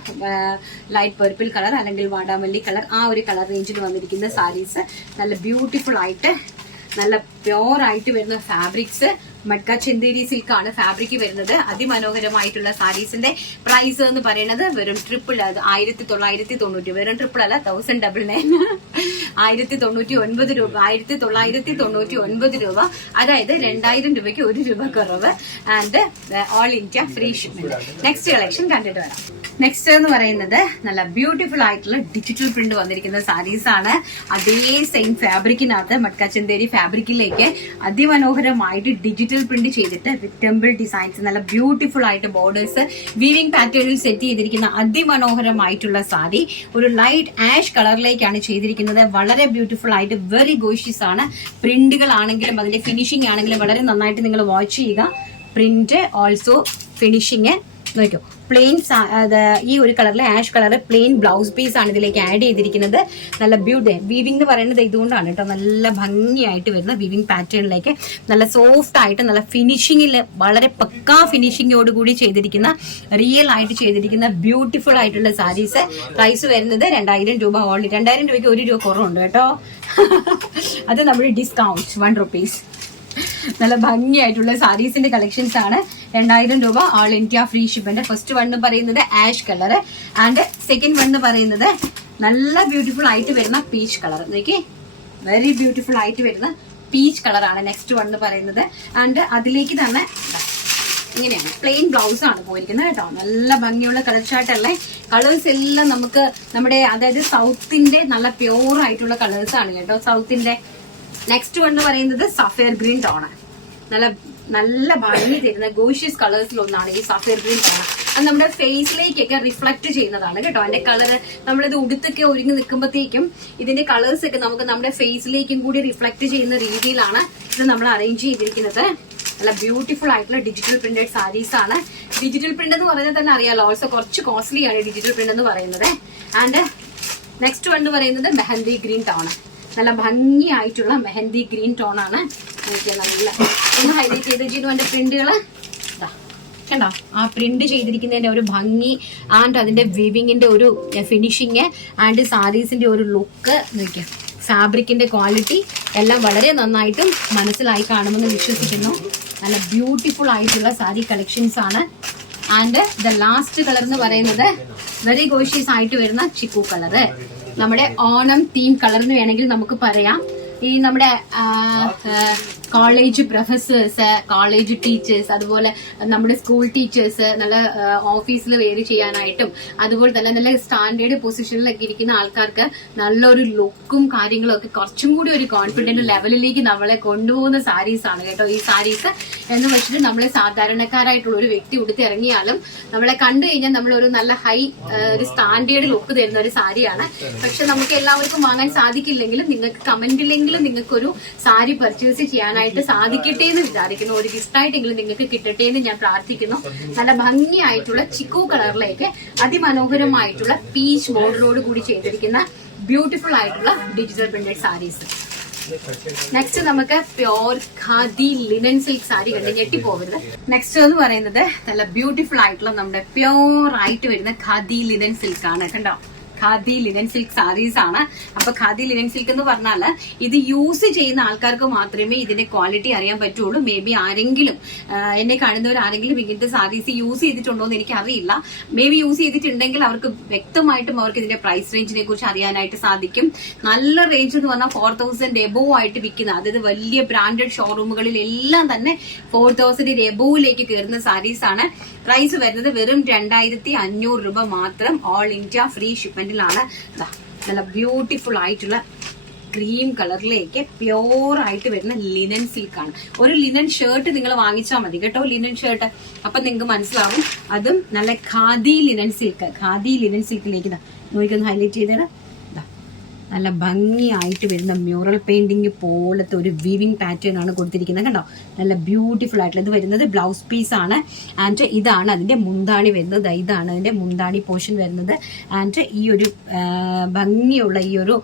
ലൈറ്റ് പർപ്പിൾ കളർ അല്ലെങ്കിൽ വാടാമല്ലി കളർ, ആ ഒരു കളർ റേഞ്ചിൽ വന്നിരിക്കുന്ന സാരീസ് നല്ല ബ്യൂട്ടിഫുൾ ആയിട്ട് നല്ല പ്യോർ ആയിട്ട് വരുന്ന ഫാബ്രിക്സ്. മഡ്ക ചെന്തേരി സിൽക്ക് ആണ് ഫാബ്രിക് വരുന്നത്. അതിമനോഹരമായിട്ടുള്ള സാരീസിന്റെ പ്രൈസ് എന്ന് പറയുന്നത് വെറും 1990, വെറും ട്രിപ്പിൾ അല്ല, 1099, 1099 രൂപ, 1999 രൂപ. അതായത് 2000 രൂപയ്ക്ക് 1 രൂപ കുറവ്. And all India free shipment. Next collection കണ്ടിട്ട് വരാം. നെക്സ്റ്റ് എന്ന് പറയുന്നത് നല്ല ബ്യൂട്ടിഫുൾ ആയിട്ടുള്ള ഡിജിറ്റൽ പ്രിന്റ് വന്നിരിക്കുന്ന സാരീസ് ആണ്. അതേ same ഫാബ്രിക്കിനകത്ത് matka Chanderi ഫാബ്രിക്കിലേക്ക് അതിമനോഹരമായിട്ട് digital print ചെയ്തിട്ട് വിത്ത് ടെമ്പിൾ ഡിസൈൻസ്, നല്ല ബ്യൂട്ടിഫുൾ ആയിട്ട് ബോർഡേഴ്സ്, വീവിംഗ് പാറ്റേണിൽ സെറ്റ് ചെയ്തിരിക്കുന്ന അതിമനോഹരമായിട്ടുള്ള സാരി ഒരു ലൈറ്റ് ആഷ് കളറിലേക്കാണ് ചെയ്തിരിക്കുന്നത്. വളരെ ബ്യൂട്ടിഫുൾ ആയിട്ട് വെരി ഗോഷ്യസ് ആണ്. പ്രിന്റുകൾ ആണെങ്കിലും അതിന്റെ ഫിനിഷിംഗ് ആണെങ്കിലും വളരെ നന്നായിട്ട് നിങ്ങൾ വാച്ച് ചെയ്യുക. പ്രിന്റ് ഓൾസോ ഫിനിഷിങ് നോക്കൂ. പ്ലെയിൻ ഈ ഒരു കളറിൽ ash colour plain blouse piece ആണ് ഇതിലേക്ക് ആഡ് ചെയ്തിരിക്കുന്നത്. നല്ല വീവിംഗ് എന്ന് പറയുന്നത് ഇതുകൊണ്ടാണ് കേട്ടോ. നല്ല ഭംഗിയായിട്ട് വരുന്ന വീവിംഗ് പാറ്റേണിലേക്ക് നല്ല സോഫ്റ്റ് ആയിട്ട് നല്ല ഫിനിഷിംഗിൽ വളരെ പക്കാ ഫിനിഷിംഗോടുകൂടി ചെയ്തിരിക്കുന്ന റിയൽ ആയിട്ട് ചെയ്തിരിക്കുന്ന ബ്യൂട്ടിഫുൾ ആയിട്ടുള്ള സാരീസ്. പ്രൈസ് വരുന്നത് 2000 രൂപ. ഓൺലി 2000 രൂപയ്ക്ക് 1 രൂപ കുറവുണ്ട് കേട്ടോ. അത് നമ്മുടെ ഡിസ്കൗണ്ട് 1 റുപ്പീസ്. നല്ല ഭംഗിയായിട്ടുള്ള സാരീസിന്റെ കളക്ഷൻസ് ആണ്. 2000 രൂപ all India free shipment. First one എന്ന് പറയുന്നത് ash colour. And second one എന്ന് പറയുന്നത് നല്ല ബ്യൂട്ടിഫുൾ ആയിട്ട് വരുന്ന പീച്ച് കളർ. നോക്കി, വെരി ബ്യൂട്ടിഫുൾ ആയിട്ട് വരുന്ന പീച്ച് കളറാണ് നെക്സ്റ്റ് വൺ എന്ന് പറയുന്നത്. ആൻഡ് അതിലേക്ക് തന്നെ ഇങ്ങനെയാണ് പ്ലെയിൻ ബ്ലൗസ് ആണ് പോയിരിക്കുന്നത് കേട്ടോ. നല്ല ഭംഗിയുള്ള കളർ ചാർട്ടുള്ള കളേഴ്സ് എല്ലാം നമുക്ക് നമ്മുടെ അതായത് സൗത്തിന്റെ നല്ല പ്യൂർ ആയിട്ടുള്ള കളേഴ്സ് ആണ് കേട്ടോ സൗത്തിന്റെ. നെക്സ്റ്റ് വൺ എന്ന് പറയുന്നത് സഫയർ ഗ്രീൻ ടോണ്. നല്ല ഭംഗി തരുന്ന ഗോഷ്യസ് കളേഴ്സിൽ ഒന്നാണ് ഈ സഫയർ ഗ്രീൻ ടോണ്. അത് നമ്മുടെ ഫേസിലേക്കൊക്കെ റിഫ്ലക്ട് ചെയ്യുന്നതാണ് കേട്ടോ. അതിന്റെ കളറ് നമ്മളിത് ഉടുത്തൊക്കെ ഒരുങ്ങി നിൽക്കുമ്പോഴത്തേക്കും ഇതിന്റെ കളേഴ്സ് ഒക്കെ നമുക്ക് നമ്മുടെ ഫേസിലേക്കും കൂടി റിഫ്ലക്ട് ചെയ്യുന്ന രീതിയിലാണ് ഇത് നമ്മൾ അറേഞ്ച് ചെയ്തിരിക്കുന്നത്. നല്ല ബ്യൂട്ടിഫുൾ ആയിട്ടുള്ള ഡിജിറ്റൽ പ്രിന്റഡ് സാരീസ് ആണ്. ഡിജിറ്റൽ പ്രിന്റ് എന്ന് പറയുന്നത് തന്നെ അറിയാലോ, ഓൾസോ കുറച്ച് കോസ്റ്റ്ലി ആണ് ഡിജിറ്റൽ പ്രിന്റ് എന്ന് പറയുന്നത്. ആൻഡ് നെക്സ്റ്റ് വൺ എന്ന് പറയുന്നത് മെഹന്തി ഗ്രീൻ ടോൺ. നല്ല ഭംഗിയായിട്ടുള്ള മെഹന്തി ഗ്രീൻ ടോൺ ആണ്. നല്ല ഒന്ന് ഹൈലൈറ്റ് ചെയ്ത് ചെയ്യുന്നു എന്റെ പ്രിന്റുകള് കണ്ടോ. ആ പ്രിന്റ് ചെയ്തിരിക്കുന്നതിന്റെ ഒരു ഭംഗി ആൻഡ് അതിന്റെ വീവിങ്ങിന്റെ ഒരു ഫിനിഷിങ് ആൻഡ് സാരീസിന്റെ ഒരു ലുക്ക് നോക്കിയാ ഫാബ്രിക്കിന്റെ ക്വാളിറ്റി എല്ലാം വളരെ നന്നായിട്ടും മനസ്സിലായി കാണുമെന്ന് വിശ്വസിക്കുന്നു. നല്ല ബ്യൂട്ടിഫുൾ ആയിട്ടുള്ള സാരി കളക്ഷൻസ് ആണ്. ആൻഡ് ദ ലാസ്റ്റ് കളർ എന്ന് പറയുന്നത് വെരി ഗോഷ്യസ് ആയിട്ട് വരുന്ന ചിക്കു കളറ്. നമ്മുടെ ഓണം തീം കളർ എന്ന് വേണമെങ്കിൽ നമുക്ക് പറയാം. ഈ നമ്മുടെ കോളേജ് പ്രൊഫസേഴ്സ്, കോളേജ് ടീച്ചേഴ്സ്, അതുപോലെ നമ്മുടെ സ്കൂൾ ടീച്ചേഴ്സ് നല്ല ഓഫീസിൽ വെയർ ചെയ്യാനായിട്ടും അതുപോലെ തന്നെ നല്ല സ്റ്റാൻഡേർഡ് പൊസിഷനിലൊക്കെ ഇരിക്കുന്ന ആൾക്കാർക്ക് നല്ലൊരു ലുക്കും കാര്യങ്ങളും ഒക്കെ കുറച്ചും കൂടി ഒരു കോൺഫിഡന്റ് ലെവലിലേക്ക് നമ്മളെ കൊണ്ടുപോകുന്ന സാരീസ് ആണ് കേട്ടോ ഈ സാരീസ്. എന്ന് വെച്ചിട്ട് നമ്മളെ സാധാരണക്കാരായിട്ടുള്ള ഒരു വ്യക്തി ഉടുത്തിറങ്ങിയാലും നമ്മളെ കണ്ടു കഴിഞ്ഞാൽ നമ്മൾ ഒരു നല്ല ഹൈ ഒരു സ്റ്റാൻഡേർഡ് ലുക്ക് തരുന്ന ഒരു സാരിയാണ്. പക്ഷെ നമുക്ക് എല്ലാവർക്കും വാങ്ങാൻ സാധിക്കില്ലെങ്കിലും നിങ്ങൾക്ക് കമന്റിലെങ്കിലും നിങ്ങൾക്കൊരു സാരി പർച്ചേസ് ചെയ്യാനായിട്ട് സാധിക്കട്ടെ എന്ന് വിചാരിക്കുന്നു. ഒരു ഗിഫ്റ്റ് ആയിട്ടെങ്കിലും നിങ്ങൾക്ക് കിട്ടട്ടെ എന്ന് ഞാൻ പ്രാർത്ഥിക്കുന്നു. നല്ല ഭംഗിയായിട്ടുള്ള ചിക്കു കളറിലേക്ക് അതിമനോഹരമായിട്ടുള്ള പീച്ച് ബോർഡറോട് കൂടി ചെയ്തിരിക്കുന്ന ബ്യൂട്ടിഫുൾ ആയിട്ടുള്ള ഡിജിറ്റൽ പ്രിന്റഡ് സാരീസ്. നെക്സ്റ്റ് നമുക്ക് pure khadi linen silk sari കണ്ട് ഞെട്ടിപ്പോകരുത്. നെക്സ്റ്റ് എന്ന് പറയുന്നത് നല്ല ബ്യൂട്ടിഫുൾ ആയിട്ടുള്ള നമ്മുടെ പ്യോർ ആയിട്ട് വരുന്ന ഖാദി ലിനൻ സിൽക്ക് ആണ് കണ്ടോ. ഖാദി ലിനൻ സിൽക്ക് സാരീസ് ആണ്. അപ്പൊ ഖാദി ലിനൻ സിൽക്ക് എന്ന് പറഞ്ഞാൽ ഇത് യൂസ് ചെയ്യുന്ന ആൾക്കാർക്ക് മാത്രമേ ഇതിന്റെ ക്വാളിറ്റി അറിയാൻ പറ്റുള്ളൂ. മേ ബി ആരെങ്കിലും എന്നെ കാണുന്നവർ ആരെങ്കിലും ഇങ്ങനത്തെ സാരീസ് യൂസ് ചെയ്തിട്ടുണ്ടോ എന്ന് എനിക്ക് അറിയില്ല. മേ ബി യൂസ് ചെയ്തിട്ടുണ്ടെങ്കിൽ അവർക്ക് വ്യക്തമായിട്ടും അവർക്ക് ഇതിന്റെ പ്രൈസ് റേഞ്ചിനെ കുറിച്ച് അറിയാനായിട്ട് സാധിക്കും. നല്ല റേഞ്ച് എന്ന് പറഞ്ഞാൽ 4000 എബോവ് ആയിട്ട് വിൽക്കുന്ന, അതായത് വലിയ ബ്രാൻഡഡ് ഷോറൂമുകളിൽ എല്ലാം തന്നെ 4000 എബോവിലേക്ക് കയറുന്ന സാരീസ് ആണ്. പ്രൈസ് വരുന്നത് വെറും 2500 രൂപ മാത്രം. ഓൾ ഇന്ത്യ ഫ്രീ ഷിപ്മെന്റിലാണ്. നല്ല ബ്യൂട്ടിഫുൾ ആയിട്ടുള്ള ക്രീം കളറിലേക്ക് പ്യോർ ആയിട്ട് വരുന്ന ലിനൻ സിൽക്ക് ആണ്. ഒരു ലിനൻ ഷർട്ട് നിങ്ങൾ വാങ്ങിച്ചാൽ മതി കേട്ടോ, ലിനൻ ഷർട്ട്. അപ്പൊ നിങ്ങൾക്ക് മനസ്സിലാവും അതും നല്ല khadi linen silk. Khadi linen സിൽക്കിലേക്ക് നോക്കിയൊന്ന് ഹൈലൈറ്റ് ചെയ്തേടാ. നല്ല ഭംഗിയായിട്ട് വരുന്ന മ്യൂറൽ പെയിന്റിങ് പോലത്തെ ഒരു വീവിംഗ് പാറ്റേൺ ആണ് കൊടുത്തിരിക്കുന്നത് കണ്ടോ. നല്ല ബ്യൂട്ടിഫുൾ ആയിട്ടുള്ള ഇത് വരുന്നത് ബ്ലൗസ് പീസ് ആണ്. ആൻഡ് ഇതാണ് അതിന്റെ മുന്താണി വരുന്നത്. ഇതാണ് അതിന്റെ മുന്താണി പോർഷൻ വരുന്നത്. ആൻഡ് ഈ ഒരു ഭംഗിയുള്ള ഈ ഒരു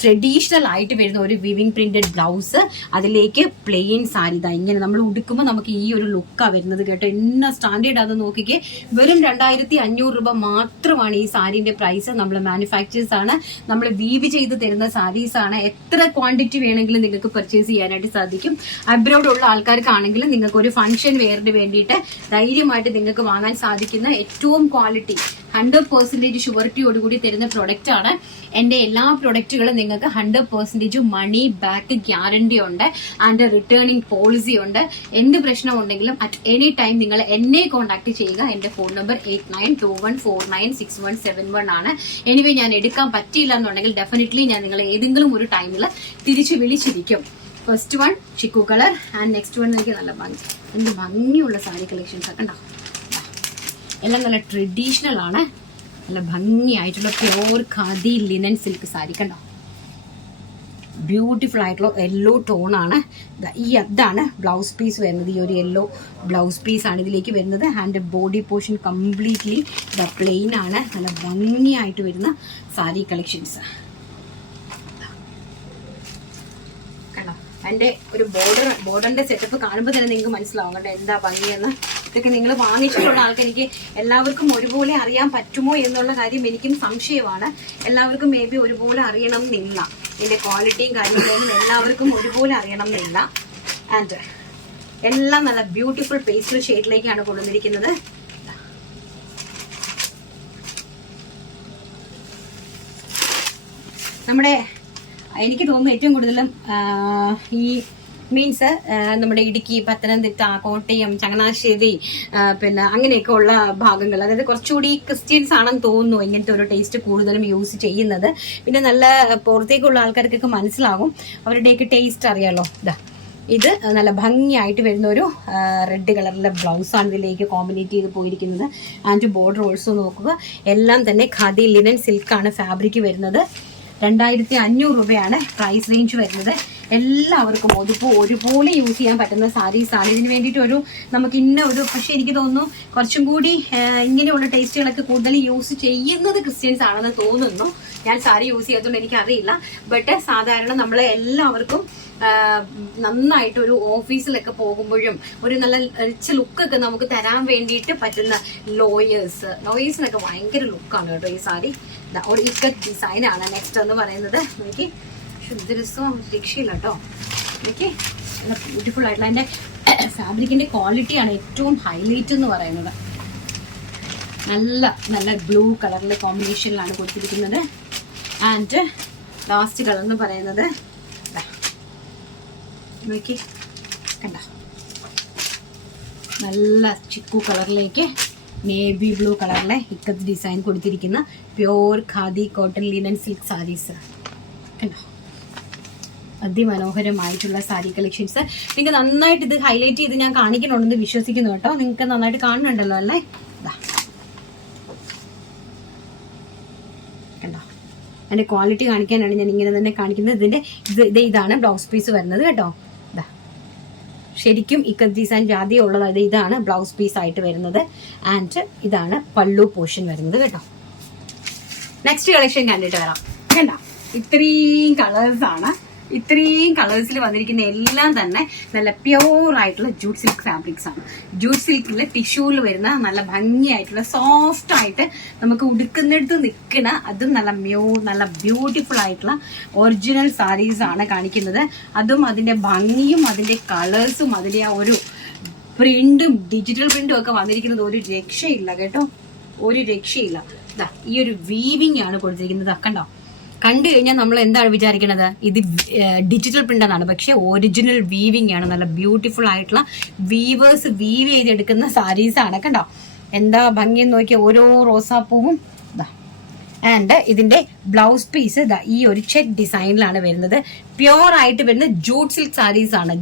ട്രഡീഷണൽ ആയിട്ട് വരുന്ന ഒരു വീവിംഗ് പ്രിന്റഡ് ബ്ലൗസ്, അതിലേക്ക് പ്ലെയിൻ സാരി. ഇങ്ങനെ നമ്മൾ ഉടുക്കുമ്പോൾ നമുക്ക് ഈ ഒരു ലുക്കാണ് വരുന്നത് കേട്ടോ. എന്നാ സ്റ്റാൻഡേർഡ് അത് നോക്കിക്കേ. വെറും 2500 രൂപ മാത്രമാണ് ഈ സാരിന്റെ പ്രൈസ്. നമ്മൾ മാനുഫാക്ചേഴ്സ് ആണ്, നമ്മൾ വീവ് ചെയ്ത് തരുന്ന സാരീസ് ആണ്. എത്ര ക്വാണ്ടിറ്റി വേണമെങ്കിലും നിങ്ങൾക്ക് പർച്ചേസ് ചെയ്യാനായിട്ട് സാധിക്കും. അബ്രോഡ് ഉള്ള ആൾക്കാർക്കാണെങ്കിലും നിങ്ങൾക്ക് ഒരു ഫംഗ്ഷൻ വെയറിന് വേണ്ടിയിട്ട് ധൈര്യമായിട്ട് നിങ്ങൾക്ക് വാങ്ങാൻ സാധിക്കുന്ന ഏറ്റവും ക്വാളിറ്റി 100% ഷുവർട്ടിയോടുകൂടി തരുന്ന പ്രൊഡക്റ്റ് ആണ്. എന്റെ എല്ലാ പ്രൊഡക്റ്റുകളും നിങ്ങൾക്ക് 100% മണി ബാക്ക് ഗ്യാരണ്ടി ഉണ്ട് ആൻഡ് റിട്ടേണിംഗ് പോളിസി ഉണ്ട്. എന്ത് പ്രശ്നമുണ്ടെങ്കിലും അറ്റ് എനി ടൈം നിങ്ങൾ എന്നെ കോൺടാക്ട് ചെയ്യുക. എന്റെ ഫോൺ നമ്പർ 8921496171 ആണ്. എനിവേ ഞാൻ എടുക്കാൻ പറ്റിയില്ല എന്നുണ്ടെങ്കിൽ ഡെഫിനറ്റ്ലി ഞാൻ നിങ്ങൾ ഏതെങ്കിലും ഒരു ടൈമിൽ തിരിച്ചു വിളിച്ചിരിക്കും. First one chikoo colour and next one എനിക്ക് നല്ല ഭംഗിയുള്ള സാരി കളക്ഷൻസ് ഒക്കെ ഉണ്ടാവും. എല്ലാം നല്ല ട്രഡീഷണൽ ആണ്. നല്ല ഭംഗിയായിട്ടുള്ള pure khadi linen silk sari കണ്ടോ. ബ്യൂട്ടിഫുൾ ആയിട്ടുള്ള യെല്ലോ ടോൺ ആണ്. ഇതാണ് ബ്ലൗസ് പീസ് വരുന്നത്. ഈ ഒരു യെല്ലോ ബ്ലൗസ് പീസ് ആണ് ഇതിലേക്ക് വരുന്നത്. And body portion completely plain ആണ്. നല്ല ഭംഗിയായിട്ട് വരുന്ന സാരി കളക്ഷൻസ് കണ്ടോ. അതിന്റെ ഒരു ബോർഡറിന്റെ സെറ്റപ്പ് കാണുമ്പോൾ തന്നെ നിങ്ങൾക്ക് മനസ്സിലാവും കേട്ടോ എന്താ ഭംഗിയെന്ന്. ഇതൊക്കെ നിങ്ങൾ വാങ്ങിച്ചിട്ടുള്ള ആൾക്കാർക്ക് എല്ലാവർക്കും ഒരുപോലെ അറിയാൻ പറ്റുമോ എന്നുള്ള കാര്യം എനിക്കും സംശയമാണ്. എല്ലാവർക്കും മേ ബി ഒരുപോലെ അറിയണം എന്നില്ല. ഇതിന്റെ ക്വാളിറ്റിയും കാര്യങ്ങളും എല്ലാവർക്കും ഒരുപോലെ അറിയണം എന്നില്ല. ആൻഡ് എല്ലാം നല്ല ബ്യൂട്ടിഫുൾ പേസ്റ്റൽ ഷെയ്ഡിലേക്കാണ് കൊണ്ടുവന്നിരിക്കുന്നത്. നമ്മുടെ എനിക്ക് തോന്നുന്നു ഏറ്റവും കൂടുതലും ഈ മീൻസ് നമ്മുടെ ഇടുക്കി, പത്തനംതിട്ട, കോട്ടയം, ചങ്ങനാശ്ശേരി, പിന്നെ അങ്ങനെയൊക്കെ ഉള്ള ഭാഗങ്ങൾ, അതായത് കുറച്ചുകൂടി ക്രിസ്ത്യൻസ് ആണെന്ന് തോന്നുന്നു ഇങ്ങനത്തെ ഒരു ടേസ്റ്റ് കൂടുതലും യൂസ് ചെയ്യുന്നത്. പിന്നെ നല്ല പുറത്തേക്കുള്ള ആൾക്കാർക്കൊക്കെ മനസ്സിലാകും, അവരുടെയൊക്കെ ടേസ്റ്റ് അറിയാലോ. ഇത് നല്ല ഭംഗിയായിട്ട് വരുന്ന ഒരു റെഡ് കളറിലെ ബ്ലൗസാണ് ഇതിലേക്ക് കോമ്പിനേറ്റ് ചെയ്ത് പോയിരിക്കുന്നത്. ആൻഡ് ബോർഡർ ഓൾസോ നോക്കുക, എല്ലാം തന്നെ ഖാദി ലിനൻ സിൽക്കാണ് ഫാബ്രിക് വരുന്നത്. 2500 രൂപയാണ് പ്രൈസ് റേഞ്ച് വരുന്നത്. എല്ലാവർക്കും ഒരുപോലെ യൂസ് ചെയ്യാൻ പറ്റുന്ന സാരീസാണ്. ഇതിന് വേണ്ടിയിട്ട് നമുക്ക് ഇന്ന ഒരു, പക്ഷെ എനിക്ക് തോന്നുന്നു കുറച്ചും കൂടി ഇങ്ങനെയുള്ള ടേസ്റ്റുകളൊക്കെ കൂടുതൽ യൂസ് ചെയ്യുന്നത് ക്രിസ്ത്യൻസ് ആണെന്ന് തോന്നുന്നു. ഞാൻ സാരി യൂസ് ചെയ്യാത്തതുകൊണ്ട് എനിക്കറിയില്ല. ബട്ട് സാധാരണ നമ്മൾ എല്ലാവർക്കും നന്നായിട്ട് ഒരു ഓഫീസിലൊക്കെ പോകുമ്പോഴും ഒരു നല്ല റിച്ച് ലുക്കൊക്കെ നമുക്ക് തരാൻ വേണ്ടിയിട്ട് പറ്റുന്ന ലോയേഴ്സിനൊക്കെ ഭയങ്കര ലുക്കാണ് കേട്ടോ ഈ സാരി. ഒരു ഇക്കറ്റ് ഡിസൈനാണ് നെക്സ്റ്റ് എന്ന് പറയുന്നത്. എനിക്ക് ശുദ്ധരസം രക്ഷയില്ല കേട്ടോ. എനിക്ക് നല്ല ബ്യൂട്ടിഫുൾ ആയിട്ടുള്ള അതിന്റെ ഫാബ്രിക്കിന്റെ ക്വാളിറ്റിയാണ് ഏറ്റവും ഹൈലൈറ്റ് എന്ന് പറയുന്നത്. നല്ല നല്ല ബ്ലൂ കളറിലെ കോമ്പിനേഷനിലാണ് കൊടുത്തിരിക്കുന്നത്. ആൻഡ് ലാസ്റ്റ് കളർ എന്ന് പറയുന്നത് നോക്കി കണ്ട, നല്ല ചിക്കു കളറിലേക്ക് നേവി ബ്ലൂ കളറിലെ ഇക്കത്ത് ഡിസൈൻ കൊടുത്തിരിക്കുന്ന pure khadi cotton linen silk saris കണ്ടോ. അതിമനോഹരമായിട്ടുള്ള സാരി കളക്ഷൻസ്. നിങ്ങൾക്ക് നന്നായിട്ട് ഇത് ഹൈലൈറ്റ് ചെയ്ത് ഞാൻ കാണിക്കണമെന്ന് വിശ്വസിക്കുന്നു കേട്ടോ. നിങ്ങൾക്ക് നന്നായിട്ട് കാണുന്നുണ്ടല്ലോ അല്ലേ. കണ്ടോ, അതിന്റെ ക്വാളിറ്റി കാണിക്കാനാണ് ഞാൻ ഇങ്ങനെ തന്നെ കാണിക്കുന്നത്. ഇതാണ് ബ്ലൗസ് പീസ് വരുന്നത് കേട്ടോ. ശരിക്കും ഇക്കത്ത് ഡിസൈൻ ജാതി ഉള്ളത് ഇതാണ് ബ്ലൗസ് പീസ് ആയിട്ട് വരുന്നത്. ആൻഡ് ഇതാണ് പള്ളു പോർഷൻ വരുന്നത് കേട്ടോ. നെക്സ്റ്റ് കളക്ഷൻ കണ്ടിട്ട് വരാം. കണ്ട, ഇത്രയും കളേഴ്സാണ്. ഇത്രയും കളേഴ്സിൽ വന്നിരിക്കുന്ന എല്ലാം തന്നെ നല്ല പ്യോർ ആയിട്ടുള്ള ജൂട്ട് സിൽക്ക് ഫാബ്രിക്സ് ആണ്. ജൂട്ട് സിൽക്കിൽ ടിഷ്യൂവിൽ വരുന്ന നല്ല ഭംഗിയായിട്ടുള്ള സോഫ്റ്റ് ആയിട്ട് നമുക്ക് ഉടുക്കുന്നിടത്ത് നിൽക്കുന്ന, അതും നല്ല ബ്യൂട്ടിഫുൾ ആയിട്ടുള്ള ഒറിജിനൽ സാരീസ് ആണ് കാണിക്കുന്നത്. അതും അതിന്റെ ഭംഗിയും അതിന്റെ കളേഴ്സും അതിന്റെ ആ ഒരു പ്രിന്റും ഡിജിറ്റൽ പ്രിന്റും ഒക്കെ വന്നിരിക്കുന്നത് ഒരു രക്ഷയില്ല കേട്ടോ, ഒരു രക്ഷയില്ല. ഈ ഒരു വീവിംഗ് ആണ് കൊടുത്തിരിക്കുന്നത്. കണ്ടോ, കണ്ടു കഴിഞ്ഞാൽ നമ്മൾ എന്താണ് വിചാരിക്കുന്നത്, ഇത് ഡിജിറ്റൽ പ്രിന്റ് എന്നാണ്. പക്ഷെ ഒറിജിനൽ വീവിംഗ് ആണ്. നല്ല ബ്യൂട്ടിഫുൾ ആയിട്ടുള്ള വീവേഴ്സ് വീവ് ചെയ്തെടുക്കുന്ന സാരീസ് ആണ്. കണ്ടോ എന്താ ഭംഗിയെന്ന് നോക്കിയാൽ ഓരോ റോസാപ്പൂവും. ആൻഡ് ഇതിന്റെ ബ്ലൗസ് പീസ് ഈ ഒരു ചെക്ക് ഡിസൈനിലാണ് വരുന്നത്. പ്യോർ ആയിട്ട് വരുന്ന ജൂട്ട് സിൽക്ക് സാരീസ് ആണ്.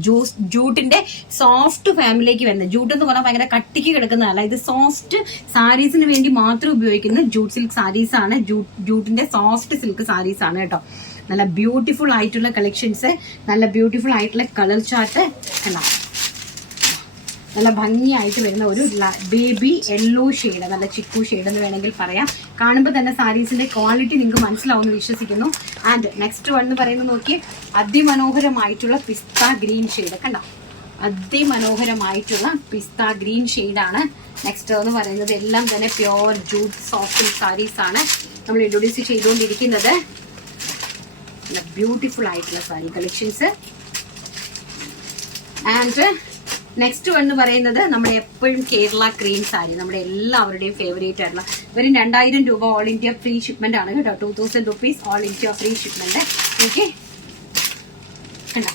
ജൂട്ടിന്റെ സോഫ്റ്റ് ഫാമിലിയിലേക്ക് വരുന്നത്. ജൂട്ട് എന്ന് പറഞ്ഞാൽ ഭയങ്കര കട്ടിക്ക് കിടക്കുന്നതല്ല, ഇത് സോഫ്റ്റ് സാരീസിന് വേണ്ടി മാത്രം ഉപയോഗിക്കുന്ന ജൂട്ട് സിൽക്ക് സാരീസ് ആണ്. ജൂട്ടിന്റെ സോഫ്റ്റ് സിൽക്ക് സാരീസ് ആണ് കേട്ടോ. നല്ല ബ്യൂട്ടിഫുൾ ആയിട്ടുള്ള കളക്ഷൻസ്, നല്ല ബ്യൂട്ടിഫുൾ ആയിട്ടുള്ള കളർ ചാർട്ട് അല്ല, നല്ല ഭംഗിയായിട്ട് വരുന്ന ഒരു ബേബി യെല്ലോ ഷെയ്ഡ്, നല്ല ചിക്കു ഷെയ്ഡ് എന്ന് വേണമെങ്കിൽ പറയാം. കാണുമ്പോൾ തന്നെ സാരീസിന്റെ ക്വാളിറ്റി നിങ്ങൾക്ക് മനസ്സിലാവുമെന്ന് വിശ്വസിക്കുന്നു. ആൻഡ് നെക്സ്റ്റ് വൺ എന്ന് പറയുന്നത് നോക്കി, അതിമനോഹരമായിട്ടുള്ള പിസ്ത ഗ്രീൻ ഷെയ്ഡ്. കണ്ടോ, അതിമനോഹരമായിട്ടുള്ള പിസ്ത ഗ്രീൻ ഷെയ്ഡാണ് നെക്സ്റ്റ് എന്ന് പറയുന്നത്. എല്ലാം തന്നെ പ്യോർ ജൂട്ട് സോഫ്റ്റ് സാരീസ് ആണ് നമ്മൾ ഇൻട്രൊഡ്യൂസ് ചെയ്തുകൊണ്ടിരിക്കുന്നത്. നല്ല ബ്യൂട്ടിഫുൾ ആയിട്ടുള്ള സാരി കളക്ഷൻസ്. ആൻഡ് നെക്സ്റ്റ് എന്ന് പറയുന്നത് നമ്മുടെ എപ്പോഴും കേരള ക്രീം സാരി, നമ്മുടെ എല്ലാവരുടെയും ഫേവറേറ്റ് ആയിട്ടുള്ള. വെറും 2000 രൂപ ഓൾ ഇന്ത്യ ഫ്രീ ഷിപ്മെന്റ് ആണ് കേട്ടോ. 2000 rupees all India free shipment. Okay, കണ്ടോ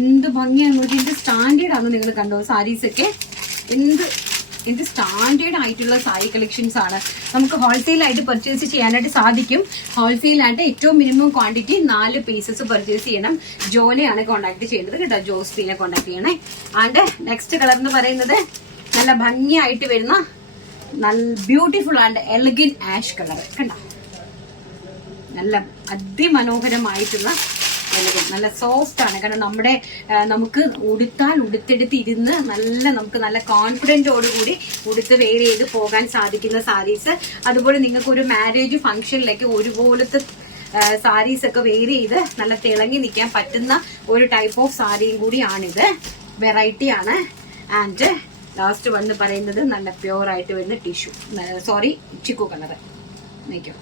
എന്ത് ഭംഗിയാണ് നോക്കി, എന്ത് സ്റ്റാൻഡേർഡ് ആണ്. നിങ്ങൾ കണ്ടോ സാരീസ് ഒക്കെ എന്ത് സ്റ്റാൻഡേർഡ് ആയിട്ടുള്ള സാരി കളക്ഷൻസ് ആണ്. നമുക്ക് ഹോൾസെയിൽ ആയിട്ട് പർച്ചേസ് ചെയ്യാനായിട്ട് സാധിക്കും. ഹോൾസെയിൽ ആയിട്ട് ഏറ്റവും മിനിമം ക്വാണ്ടിറ്റി 4 പീസസ് പർച്ചേസ് ചെയ്യണം. ജോലെയാണ് കോൺടാക്ട് ചെയ്യേണ്ടത് കേട്ടോ, ജോസ്ഫീനെ കോൺടാക്ട് ചെയ്യണേ. ആൻഡ് നെക്സ്റ്റ് കളർ എന്ന് പറയുന്നത് നല്ല ഭംഗിയായിട്ട് വരുന്ന നല്ല beautiful and elegant ash colour. കണ്ടോ, നല്ല അതിമനോഹരമായിട്ടുള്ള നല്ല സോഫ്റ്റ് ആണ്. കാരണം നമുക്ക് ഉടുത്തെടുത്ത് ഇരുന്ന് നമുക്ക് നല്ല കോൺഫിഡന്റോടുകൂടി ഉടുത്ത് വെയർ ചെയ്ത് പോകാൻ സാധിക്കുന്ന സാരീസ്. അതുപോലെ നിങ്ങൾക്ക് ഒരു മാരേജ് ഫംഗ്ഷനിലേക്ക് ഒരുപോലത്തെ സാരീസ് ഒക്കെ വെയർ ചെയ്ത് നല്ല തിളങ്ങി നിൽക്കാൻ പറ്റുന്ന ഒരു ടൈപ്പ് ഓഫ് സാരിയും കൂടിയാണിത്. വെറൈറ്റി ആണ്. ആൻഡ് ലാസ്റ്റ് വന്ന് പറയുന്നത് നല്ല പ്യോർ ആയിട്ട് വരുന്ന ചിക്കു കളർ. നോക്കിയോ,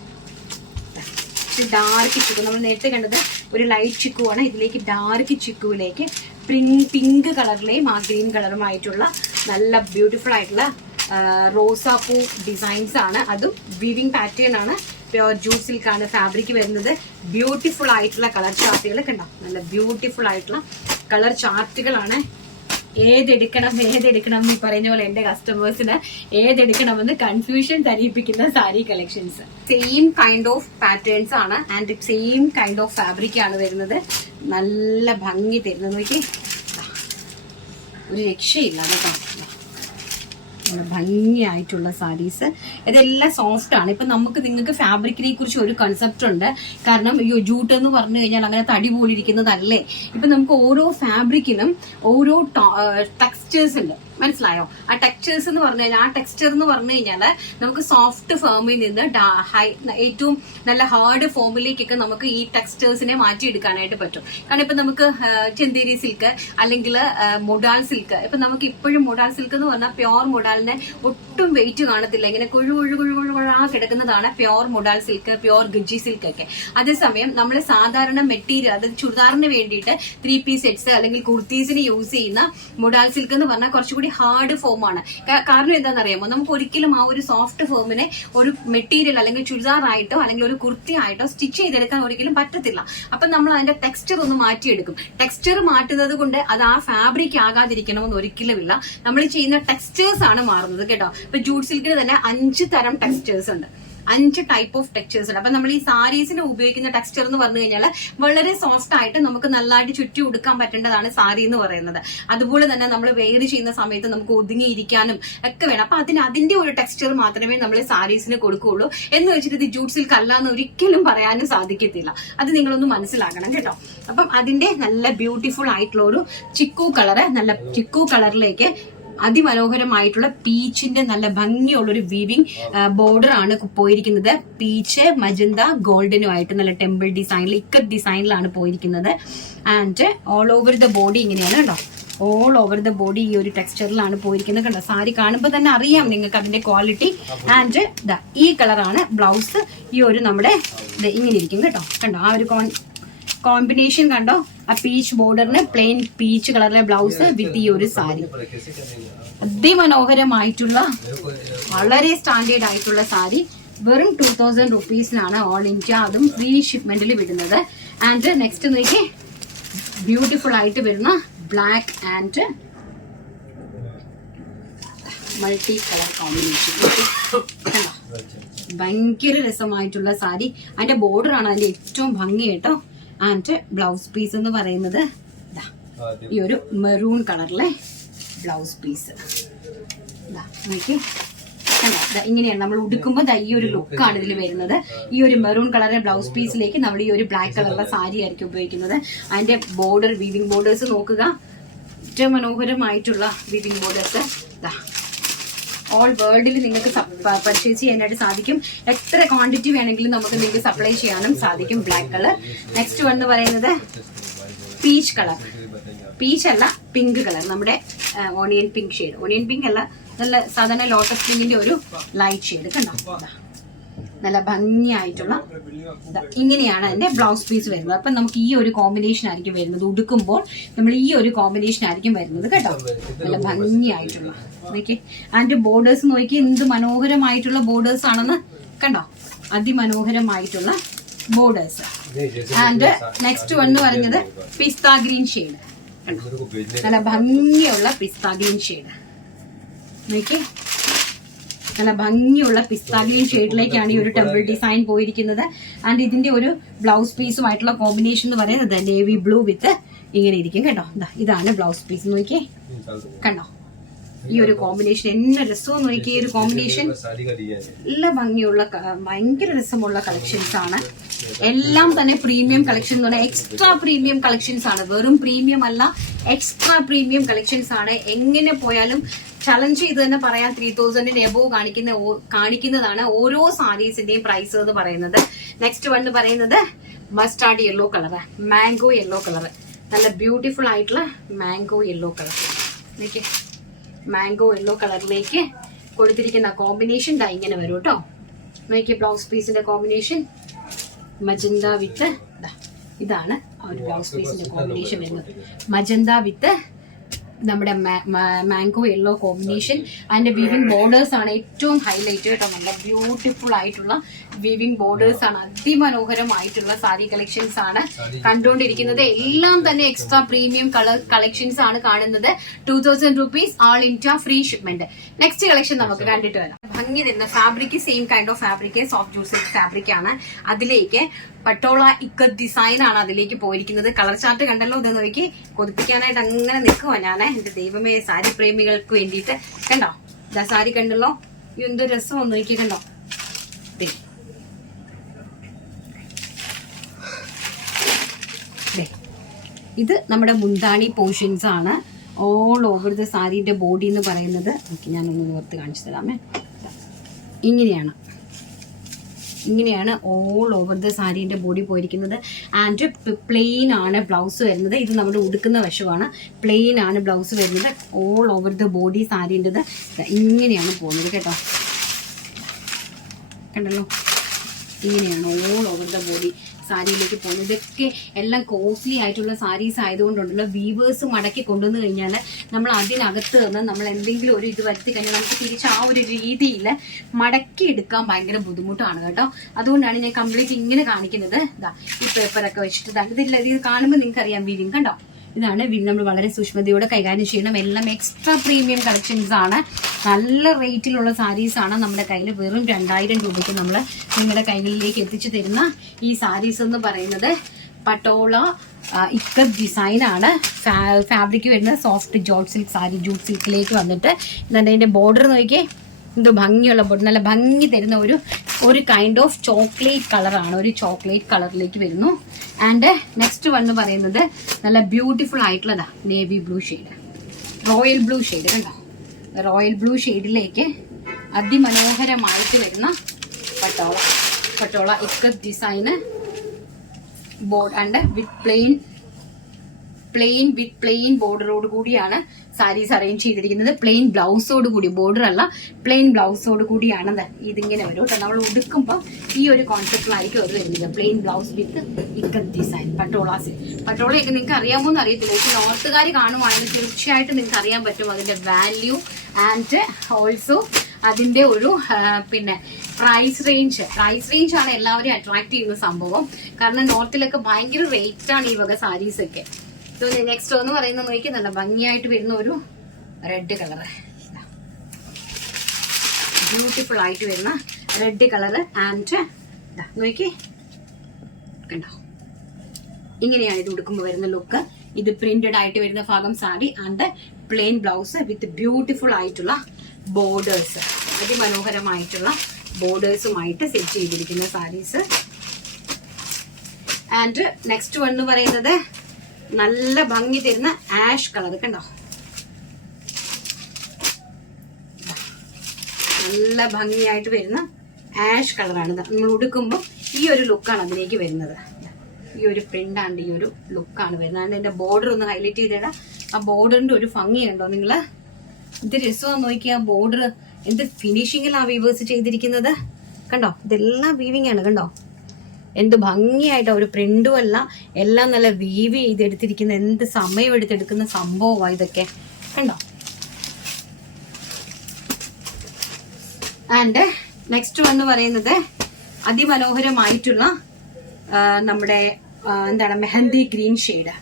ഡാർക്ക് ചിക്കു. നമ്മൾ നേരത്തെ കണ്ടത് ഒരു ലൈറ്റ് ചിക്കു ആണ്. ഇതിലേക്ക് ഡാർക്ക് ചിക്കുവിലേക്ക് പിങ്ക് കളറിലെയും ആ ഗ്രീൻ കളറുമായിട്ടുള്ള നല്ല ബ്യൂട്ടിഫുൾ ആയിട്ടുള്ള റോസാപ്പൂ ഡിസൈൻസ് ആണ്. അതും വീവിംഗ് പാറ്റേൺ ആണ്. പ്യോർ ജൂട്ട് സിൽക്ക് ആണ് ഫാബ്രിക് വരുന്നത്. ബ്യൂട്ടിഫുൾ ആയിട്ടുള്ള കളർ ചാർട്ടുകൾ കണ്ടോ, നല്ല ബ്യൂട്ടിഫുൾ ആയിട്ടുള്ള കളർ ചാർട്ടുകളാണ്. ഏതെടുക്കണം എന്ന് പറയുന്ന പോലെ എന്റെ കസ്റ്റമേഴ്സിന് ഏതെടുക്കണമെന്ന് കൺഫ്യൂഷൻ തരിപ്പിക്കുന്ന sari collections. Same kind of patterns ആണ് and same kind of fabric ആണ് വരുന്നത്. നല്ല ഭംഗി തരുന്നത് നോക്കി, ഒരു രക്ഷയില്ല കേട്ടോ. ഭംഗിയായിട്ടുള്ള സാരീസ് ഇതെല്ലാം സോഫ്റ്റ് ആണ്. ഇപ്പൊ നിങ്ങൾക്ക് ഫാബ്രിക്കിനെ കുറിച്ച് ഒരു കൺസെപ്റ്റ് ഉണ്ട്. കാരണം ജൂട്ട് എന്ന് പറഞ്ഞു കഴിഞ്ഞാൽ അങ്ങനെ തടി പോലിരിക്കുന്നതല്ലേ. ഇപ്പൊ നമുക്ക് ഓരോ ഫാബ്രിക്കിനും ഓരോ ടെക്സ്ചേഴ്സ് ഉണ്ട്, മനസ്സിലായോ? ആ ടെക്സ്ചേഴ്സ് എന്ന് പറഞ്ഞു കഴിഞ്ഞാൽ, ആ ടെക്സ്ചർ എന്ന് പറഞ്ഞു കഴിഞ്ഞാല് നമുക്ക് സോഫ്റ്റ് ഫോമിൽ നിന്ന് ഏറ്റവും നല്ല ഹാർഡ് ഫോമിലേക്കൊക്കെ നമുക്ക് ഈ ടെക്സ്ചേഴ്സിനെ മാറ്റിയെടുക്കാനായിട്ട് പറ്റും. കാരണം ഇപ്പൊ നമുക്ക് ചെന്തേരി സിൽക്ക് അല്ലെങ്കിൽ മൊഡാൾ സിൽക്ക്, ഇപ്പൊ നമുക്ക് ഇപ്പോഴും മൊഡാൾ സിൽക്ക് എന്ന് പറഞ്ഞാൽ പ്യോർ മൊഡാളിന് ഒട്ടും വെയിറ്റ് കാണത്തില്ല, ഇങ്ങനെ കൊഴുകൊഴുകൊഴുകൊഴാ കിടക്കുന്നതാണ് pure modal silk, pure gajji silk ഒക്കെ. അതേസമയം നമ്മൾ സാധാരണ മെറ്റീരിയൽ, അതായത് ചുരിദാറിന് വേണ്ടിയിട്ട് 3 പീസ് സെറ്റ്സ് അല്ലെങ്കിൽ കുർത്തീസിന് യൂസ് ചെയ്യുന്ന മൊഡാൾ സിൽക്ക് എന്ന് പറഞ്ഞാൽ കുറച്ചുകൂടി ഹാർഡ് ഫോം ആണ്. കാരണം എന്താണെന്നറിയാമോ, നമുക്ക് ഒരിക്കലും ആ ഒരു സോഫ്റ്റ് ഫോമിനെ ഒരു മെറ്റീരിയൽ അല്ലെങ്കിൽ ചുരിദാറായിട്ടോ അല്ലെങ്കിൽ ഒരു കുർത്തി ആയിട്ടോ സ്റ്റിച്ച് ചെയ്തെടുക്കാൻ ഒരിക്കലും പറ്റത്തില്ല. അപ്പൊ നമ്മൾ അതിന്റെ ടെക്സ്ചർ ഒന്ന് മാറ്റിയെടുക്കും. ടെക്സ്ചർ മാറ്റുന്നത് കൊണ്ട് അത് ആ ഫാബ്രിക് ആകാതിരിക്കണമെന്ന് ഒരിക്കലുമില്ല. നമ്മൾ ചെയ്യുന്ന ടെക്സ്ചേഴ്സ് ആണ് മാറുന്നത് കേട്ടോ. ഇപ്പൊ ജൂട്ട് സിൽക്കിന് തന്നെ 5 തരം ടെക്സ്ചേഴ്സ് ഉണ്ട്, 5 ടൈപ്പ് ഓഫ് ടെക്സ്ചേഴ്സ് ഉണ്ട്. അപ്പൊ നമ്മൾ ഈ സാരീസിന് ഉപയോഗിക്കുന്ന ടെക്സ്ചർ എന്ന് പറഞ്ഞു കഴിഞ്ഞാൽ വളരെ സോഫ്റ്റ് ആയിട്ട് നമുക്ക് നല്ലതായിട്ട് ചുറ്റി ഉടുക്കാൻ പറ്റേണ്ടതാണ് സാരി എന്ന് പറയുന്നത്. അതുപോലെ തന്നെ നമ്മൾ വെയർ ചെയ്യുന്ന സമയത്ത് നമുക്ക് ഒതുങ്ങിയിരിക്കാനും ഒക്കെ വേണം. അപ്പൊ അതിന്റെ ഒരു ടെക്സ്ചർ മാത്രമേ നമ്മൾ സാരീസിന് കൊടുക്കുകയുള്ളൂ. എന്ന് വെച്ചിട്ട് ഇത് ജൂട്ട് സിൽക്ക് അല്ല എന്ന് ഒരിക്കലും പറയാനും സാധിക്കത്തില്ല. അത് നിങ്ങളൊന്ന് മനസ്സിലാക്കണം കേട്ടോ. അപ്പം അതിന്റെ നല്ല ബ്യൂട്ടിഫുൾ ആയിട്ടുള്ള ഒരു ചിക്കു കളറ്, നല്ല ചിക്കു കളറിലേക്ക് അതിമനോഹരമായിട്ടുള്ള പീച്ചിന്റെ നല്ല ഭംഗിയുള്ളൊരു വീവിംഗ് ബോർഡർ ആണ് പോയിരിക്കുന്നത്. പീച്ച് മജന്ത ഗോൾഡനുമായിട്ട് നല്ല ടെമ്പിൾ ഡിസൈനിൽ, ഇക്കറ്റ് ഡിസൈനിലാണ് പോയിരിക്കുന്നത്. And all over the body ഇങ്ങനെയാണ് കേട്ടോ. ഓൾ ഓവർ ദ ബോഡി ഈ ഒരു ടെക്സ്ചറിലാണ് പോയിരിക്കുന്നത് കണ്ടോ. സാരി കാണുമ്പോൾ തന്നെ അറിയാം നിങ്ങൾക്ക് അതിന്റെ ക്വാളിറ്റി. ആൻഡ് ഈ കളറാണ് ബ്ലൗസ്. ഈ ഒരു നമ്മുടെ ഇങ്ങനെ ഇരിക്കും കേട്ടോ. കണ്ടോ ആ ഒരു കോമ്പിനേഷൻ കണ്ടോ. ആ പീച്ച് ബോർഡറിന് പ്ലെയിൻ പീച്ച് കളറിലെ ബ്ലൗസ് വിത്ത് ഈ ഒരു സാരി. അതിമനോഹരമായിട്ടുള്ള വളരെ സ്റ്റാൻഡേർഡ് ആയിട്ടുള്ള സാരി. വെറും 2000 റുപ്പീസിനാണ് ഓൾ ഇന്ത്യ, അതും ഫ്രീ ഷിപ്മെന്റിൽ വിടുന്നത്. ആൻഡ് നെക്സ്റ്റ് നോക്കി, ബ്യൂട്ടിഫുൾ ആയിട്ട് വരുന്ന black and multi colour combination. ഭയങ്കര രസമായിട്ടുള്ള സാരി. അതിന്റെ ബോർഡർ ആണ് അതിന്റെ ഏറ്റവും ഭംഗി കേട്ടോ. ആൻഡ് ബ്ലൗസ് പീസ് എന്ന് പറയുന്നത് ഈ ഒരു മെറൂൺ കളറിലെ ബ്ലൗസ് പീസ്. ഇങ്ങനെയാണ് നമ്മൾ ഉടുക്കുമ്പോൾ ഈ ഒരു ലുക്കാണ് ഇതിൽ വരുന്നത്. ഈ ഒരു മെറൂൺ കളറിലെ ബ്ലൗസ് പീസിലേക്ക് നമ്മൾ ഈ ഒരു ബ്ലാക്ക് കളറിലെ സാരി ആയിരിക്കും ഉപയോഗിക്കുന്നത്. അതിന്റെ ബോർഡർ, വീവിംഗ് ബോർഡേഴ്സ് നോക്കുക, ഏറ്റവും മനോഹരമായിട്ടുള്ള വീവിംഗ് ബോർഡേഴ്സ്. ഓൾ വേൾഡിൽ നിങ്ങൾക്ക് പർച്ചേസ് ചെയ്യാനായിട്ട് സാധിക്കും. എത്ര ക്വാണ്ടിറ്റി വേണമെങ്കിലും നിങ്ങൾക്ക് സപ്ലൈ ചെയ്യാനും സാധിക്കും. Black colour. നെക്സ്റ്റ് വൺ എന്ന് പറയുന്നത് പീച്ച് കളർ. പീച്ച് അല്ല, പിങ്ക് കളർ, നമ്മുടെ onion pink shade. Onion pink അല്ല, നല്ല സാധാരണ ലോട്ടസ് പിങ്കിന്റെ ഒരു ലൈറ്റ് ഷെയ്ഡ് കണ്ടോ. നല്ല ഭംഗിയായിട്ടുള്ള ഇങ്ങനെയാണ് അതിന്റെ ബ്ലൗസ് പീസ് വരുന്നത്. അപ്പൊ നമുക്ക് ഈ ഒരു കോമ്പിനേഷൻ ആയിരിക്കും വരുന്നത്. ഉടുക്കുമ്പോൾ നമ്മൾ ഈ ഒരു കോമ്പിനേഷൻ ആയിരിക്കും വരുന്നത് കേട്ടോ. നല്ല ഭംഗിയായിട്ടുള്ള നോക്കി. അതിന്റെ ബോർഡേഴ്സ് നോക്കി, എന്ത് മനോഹരമായിട്ടുള്ള ബോർഡേഴ്സ് ആണെന്ന് കണ്ടോ. അതിമനോഹരമായിട്ടുള്ള ബോർഡേഴ്സ്. ആൻഡ് നെക്സ്റ്റ് വൺ എന്ന് പറഞ്ഞത് പിസ്ത ഗ്രീൻ ഷെയ്ഡ്. നല്ല ഭംഗിയുള്ള പിസ്ത ഗ്രീൻ ഷെയ്ഡ് നോക്കി. നല്ല ഭംഗിയുള്ള പിസ്ത ഗ്രീൻ ഷെയ്ഡിലേക്കാണ് ഈ ഒരു ടെമ്പിൾ ഡിസൈൻ പോയിരിക്കുന്നത്. ആൻഡ് ഇതിന്റെ ഒരു ബ്ലൗസ് പീസുമായിട്ടുള്ള കോമ്പിനേഷൻ എന്ന് പറയുന്നത് നേവി ബ്ലൂ വിത്ത് ഇങ്ങനെ ഇരിക്കും കേട്ടോ. ഇതാണ് ബ്ലൗസ് പീസ് നോക്കി കണ്ടോ. ഈ ഒരു കോമ്പിനേഷൻ എന്നെ രസവും നോക്കി. ഈ ഒരു കോമ്പിനേഷൻ നല്ല ഭംഗിയുള്ള, ഭയങ്കര രസമുള്ള കളക്ഷൻസ് ആണ്. എല്ലാം തന്നെ പ്രീമിയം കളക്ഷൻ എന്ന് പറഞ്ഞാൽ എക്സ്ട്രാ പ്രീമിയം കളക്ഷൻസ് ആണ്. വെറും പ്രീമിയം അല്ല, എക്സ്ട്രാ പ്രീമിയം കളക്ഷൻസ് ആണ്. എങ്ങനെ പോയാലും ചലഞ്ച് ചെയ്ത് തന്നെ പറയാൻ 3000 എബോവ് കാണിക്കുന്നതാണ് ഓരോ സാരീസിന്റെയും പ്രൈസ് എന്ന് പറയുന്നത്. നെക്സ്റ്റ് വൺ എന്ന് പറയുന്നത് mustard yellow colour, mango yellow colour. നല്ല ബ്യൂട്ടിഫുൾ ആയിട്ടുള്ള mango yellow colour. Mango yellow കളറിലേക്ക് കൊടുത്തിരിക്കുന്ന കോമ്പിനേഷൻ ഇങ്ങനെ വരും കേട്ടോ. നോക്കി ബ്ലൗസ് പീസിന്റെ കോമ്പിനേഷൻ മജന്ത വിത്ത്, ഇതാണ് ആ ഒരു ബ്ലൗസ് പീസിന്റെ കോമ്പിനേഷൻ വരുന്നത്. മജന്ത വിത്ത് നമ്മുടെ മാംഗോ യെല്ലോ കോമ്പിനേഷൻ. അതിന്റെ വീവിംഗ് ബോർഡേഴ്സ് ആണ് ഏറ്റവും ഹൈലൈറ്റ് കേട്ടോ. നല്ല ബ്യൂട്ടിഫുൾ ആയിട്ടുള്ള വീവിംഗ് ബോർഡേഴ്സ് ആണ്. അതിമനോഹരമായിട്ടുള്ള സാരി കളക്ഷൻസ് ആണ് കണ്ടുകൊണ്ടിരിക്കുന്നത്. എല്ലാം തന്നെ എക്സ്ട്രാ പ്രീമിയം കളക്ഷൻസ് ആണ് കാണുന്നത്. 2000 rupees all India free shipment. Next collection നമുക്ക് കണ്ടിട്ട് വരാം. ഭംഗി തരുന്ന fabric same kind of fabric, soft jute silk fabric ആണ്. അതിലേക്ക് പട്ടോള ഇക്കത്ത് ഡിസൈൻ ആണ് അതിലേക്ക് പോയിരിക്കുന്നത്. കളർ ചാർട്ട് കണ്ടല്ലോ, ഇത് നോക്കി കൊതിപ്പിക്കാനായിട്ട് അങ്ങനെ നിൽക്കുവാ ഞാൻ. എന്റെ ദൈവമേ, സാരി പ്രേമികൾക്ക് വേണ്ടിയിട്ട് കണ്ടോ, ഇതാ സാരി കണ്ടല്ലോ, എന്ത് രസം ഒന്ന് നോക്കി കണ്ടോ. ഇത് നമ്മുടെ മുന്താണി പോർഷൻസ് ആണ്. ഓൾ ഓവർ ദ സാരിയുടെ ബോഡി എന്ന് പറയുന്നത് ഞാനൊന്ന് നിവർത്ത് കാണിച്ചു തരാമേ. ഇങ്ങനെയാണ് ഓൾ ഓവർ ദ സാരീന്റെ ബോഡി പോയിരിക്കുന്നത്. ആൻഡ് പ്ലെയിൻ ആണ് ബ്ലൗസ് വരുന്നത്. ഇത് നമ്മുടെ ഉടുക്കുന്ന വശമാണ്. പ്ലെയിൻ ആണ് ബ്ലൗസ് വരുന്നത്. ഓൾ ഓവർ ദ ബോഡി സാരീൻ്റെത് ഇങ്ങനെയാണ് പോകുന്നത് കേട്ടോ. കണ്ടല്ലോ, ഇങ്ങനെയാണ് ഓൾ ഓവർ ദ ബോഡി സാരിയിലേക്ക് പോകുന്നത്. ഇതൊക്കെ എല്ലാം കോസ്റ്റ്ലി ആയിട്ടുള്ള സാരീസ് ആയതുകൊണ്ടുണ്ടല്ലോ, വീവേഴ്സ് മടക്കി കൊണ്ടുവന്നു കഴിഞ്ഞാൽ നമ്മൾ അതിനകത്ത് നിന്ന് നമ്മൾ എന്തെങ്കിലും ഒരു ഇത് വരുത്തി കഴിഞ്ഞാൽ നമുക്ക് തിരിച്ച് ആ ഒരു രീതിയിൽ മടക്കി എടുക്കാൻ ഭയങ്കര ബുദ്ധിമുട്ടാണ് കേട്ടോ. അതുകൊണ്ടാണ് ഞാൻ കംപ്ലീറ്റ് ഇങ്ങനെ കാണിക്കുന്നത്. ഇതാ ഈ പേപ്പറൊക്കെ വെച്ചിട്ട് ഇത് കാണുമ്പോൾ നിങ്ങൾക്ക് അറിയാം വീവിങ് കണ്ടോ. ഇതാണ് നമ്മൾ വളരെ സൂക്ഷ്മതയോടെ കൈകാര്യം ചെയ്യണം. എല്ലാം എക്സ്ട്രാ പ്രീമിയം കളക്ഷൻസ് ആണ്. നല്ല റേറ്റിലുള്ള സാരീസ് ആണ് നമ്മുടെ കയ്യിൽ. വെറും 2000 രൂപയ്ക്ക് നമ്മൾ നിങ്ങളുടെ കൈകളിലേക്ക് എത്തിച്ചു തരുന്ന ഈ സാരീസ് എന്ന് പറയുന്നത് പട്ടോള ഇക്കത്ത് ഡിസൈൻ ആണ്. ഫാബ്രിക് വരുന്നത് soft jute silk sari, jute സിൽക്കിലേക്ക് വന്നിട്ട് ഇതിന്റെ ബോർഡർ നോക്കിയേ, എന്തോ ഭംഗിയുള്ള ബോർഡർ, നല്ല ഭംഗി തരുന്ന ഒരു കൈൻഡ് ഓഫ് ചോക്ലേറ്റ് കളറാണ്. ഒരു ചോക്ലേറ്റ് കളറിലേക്ക് വരുന്നു. ആൻഡ് നെക്സ്റ്റ് വന്ന് പറയുന്നത് നല്ല ബ്യൂട്ടിഫുൾ ആയിട്ടുള്ളതാ navy blue shade, royal blue shade കണ്ടോ. റോയൽ ബ്ലൂ ഷെയ്ഡിലേക്ക് അതിമനോഹരമായിട്ട് വരുന്ന പട്ടോള ഇക്കത്ത് ഡിസൈന് ബോർഡ് ആൻഡ് വിത്ത് പ്ലെയിൻ ബോർഡറോട് കൂടിയാണ് സാരീസ് അറേഞ്ച് ചെയ്തിരിക്കുന്നത്. പ്ലെയിൻ ബ്ലൗസോട് കൂടി, ബോർഡർ അല്ല, പ്ലെയിൻ ബ്ലൗസോട് കൂടിയാണ് ഇതിങ്ങനെ വരും കേട്ടോ. നമ്മൾ ഉടുക്കുമ്പോൾ ഈ ഒരു കോൺസെപ്റ്റിലായിരിക്കും അത് വരുന്നത്. Plain blouse with ikat design പട്ടോളയൊക്കെ നിങ്ങൾക്ക് അറിയാമോ എന്ന് അറിയത്തില്ല. പക്ഷെ നോർത്തുകാർ കാണുവാണെങ്കിൽ തീർച്ചയായിട്ടും നിങ്ങൾക്ക് അറിയാൻ പറ്റും അതിന്റെ വാല്യൂ ആൻഡ് ഓൾസോ അതിന്റെ ഒരു പ്രൈസ് റേഞ്ച് ആണ് എല്ലാവരെയും അട്രാക്ട് ചെയ്യുന്ന സംഭവം. കാരണം നോർത്തിലൊക്കെ ഭയങ്കര റേറ്റ് ആണ് ഈ വക സാരീസ് ഒക്കെ. നെക്സ്റ്റ് എന്ന് പറയുന്നത് നോക്കി നല്ല ഭംഗിയായിട്ട് വരുന്ന ഒരു റെഡ് കളർ, ബ്യൂട്ടിഫുൾ ആയിട്ട് വരുന്ന റെഡ് കളറ്. ആൻഡ് നോക്കി കണ്ടോ, ഇങ്ങനെയാണ് ഇത് ഉടുക്കുമ്പോൾ വരുന്ന ലുക്ക്. ഇത് പ്രിന്റഡ് ആയിട്ട് വരുന്ന ഭാഗം sari and plain blouse with beautiful ആയിട്ടുള്ള ബോർഡേഴ്സ്, അതിമനോഹരമായിട്ടുള്ള ബോർഡേഴ്സുമായിട്ട് സെറ്റ് ചെയ്തിരിക്കുന്ന സാരീസ്. ആൻഡ് നെക്സ്റ്റ് വൺ എന്ന് പറയുന്നത് നല്ല ഭംഗി തരുന്ന ആഷ് കളർ കണ്ടോ, നല്ല ഭംഗിയായിട്ട് വരുന്ന ആഷ് കളറാണ്. നമ്മൾ ഉടുക്കുമ്പോൾ ഈ ഒരു ലുക്കാണ് അതിലേക്ക് വരുന്നത്. ഈ ഒരു പ്രിന്റ് ആൻഡ് ഈ ഒരു ലുക്കാണ് വരുന്നത്. ആൻഡ് എന്റെ ബോർഡർ ഒന്ന് ഹൈലൈറ്റ് ചെയ്തിടാം. ആ ബോർഡറിന്റെ ഒരു ഭംഗി കണ്ടോ നിങ്ങള്, ഇത് രസമാണ് നോക്കിയാ. ബോർഡർ എന്ത് ഫിനിഷിങ്ങിലാണ് വീവേഴ്സ് ചെയ്തിരിക്കുന്നത് കണ്ടോ. ഇതെല്ലാം വീവിംഗ് ആണ് കണ്ടോ, എന്ത് ഭംഗിയായിട്ടോ. ഒരു പ്രിന്റും അല്ല, എല്ലാം നല്ല വീവ് ചെയ്തെടുത്തിരിക്കുന്ന, എന്ത് സമയം എടുത്തെടുക്കുന്ന സംഭവമാണ് ഇതൊക്കെ കണ്ടോ. ആൻഡ് നെക്സ്റ്റ് എന്ന് പറയുന്നത് അതിമനോഹരമായിട്ടുള്ള നമ്മുടെ എന്താണ് മെഹന്തി ഗ്രീൻ ഷെയ്ഡ്.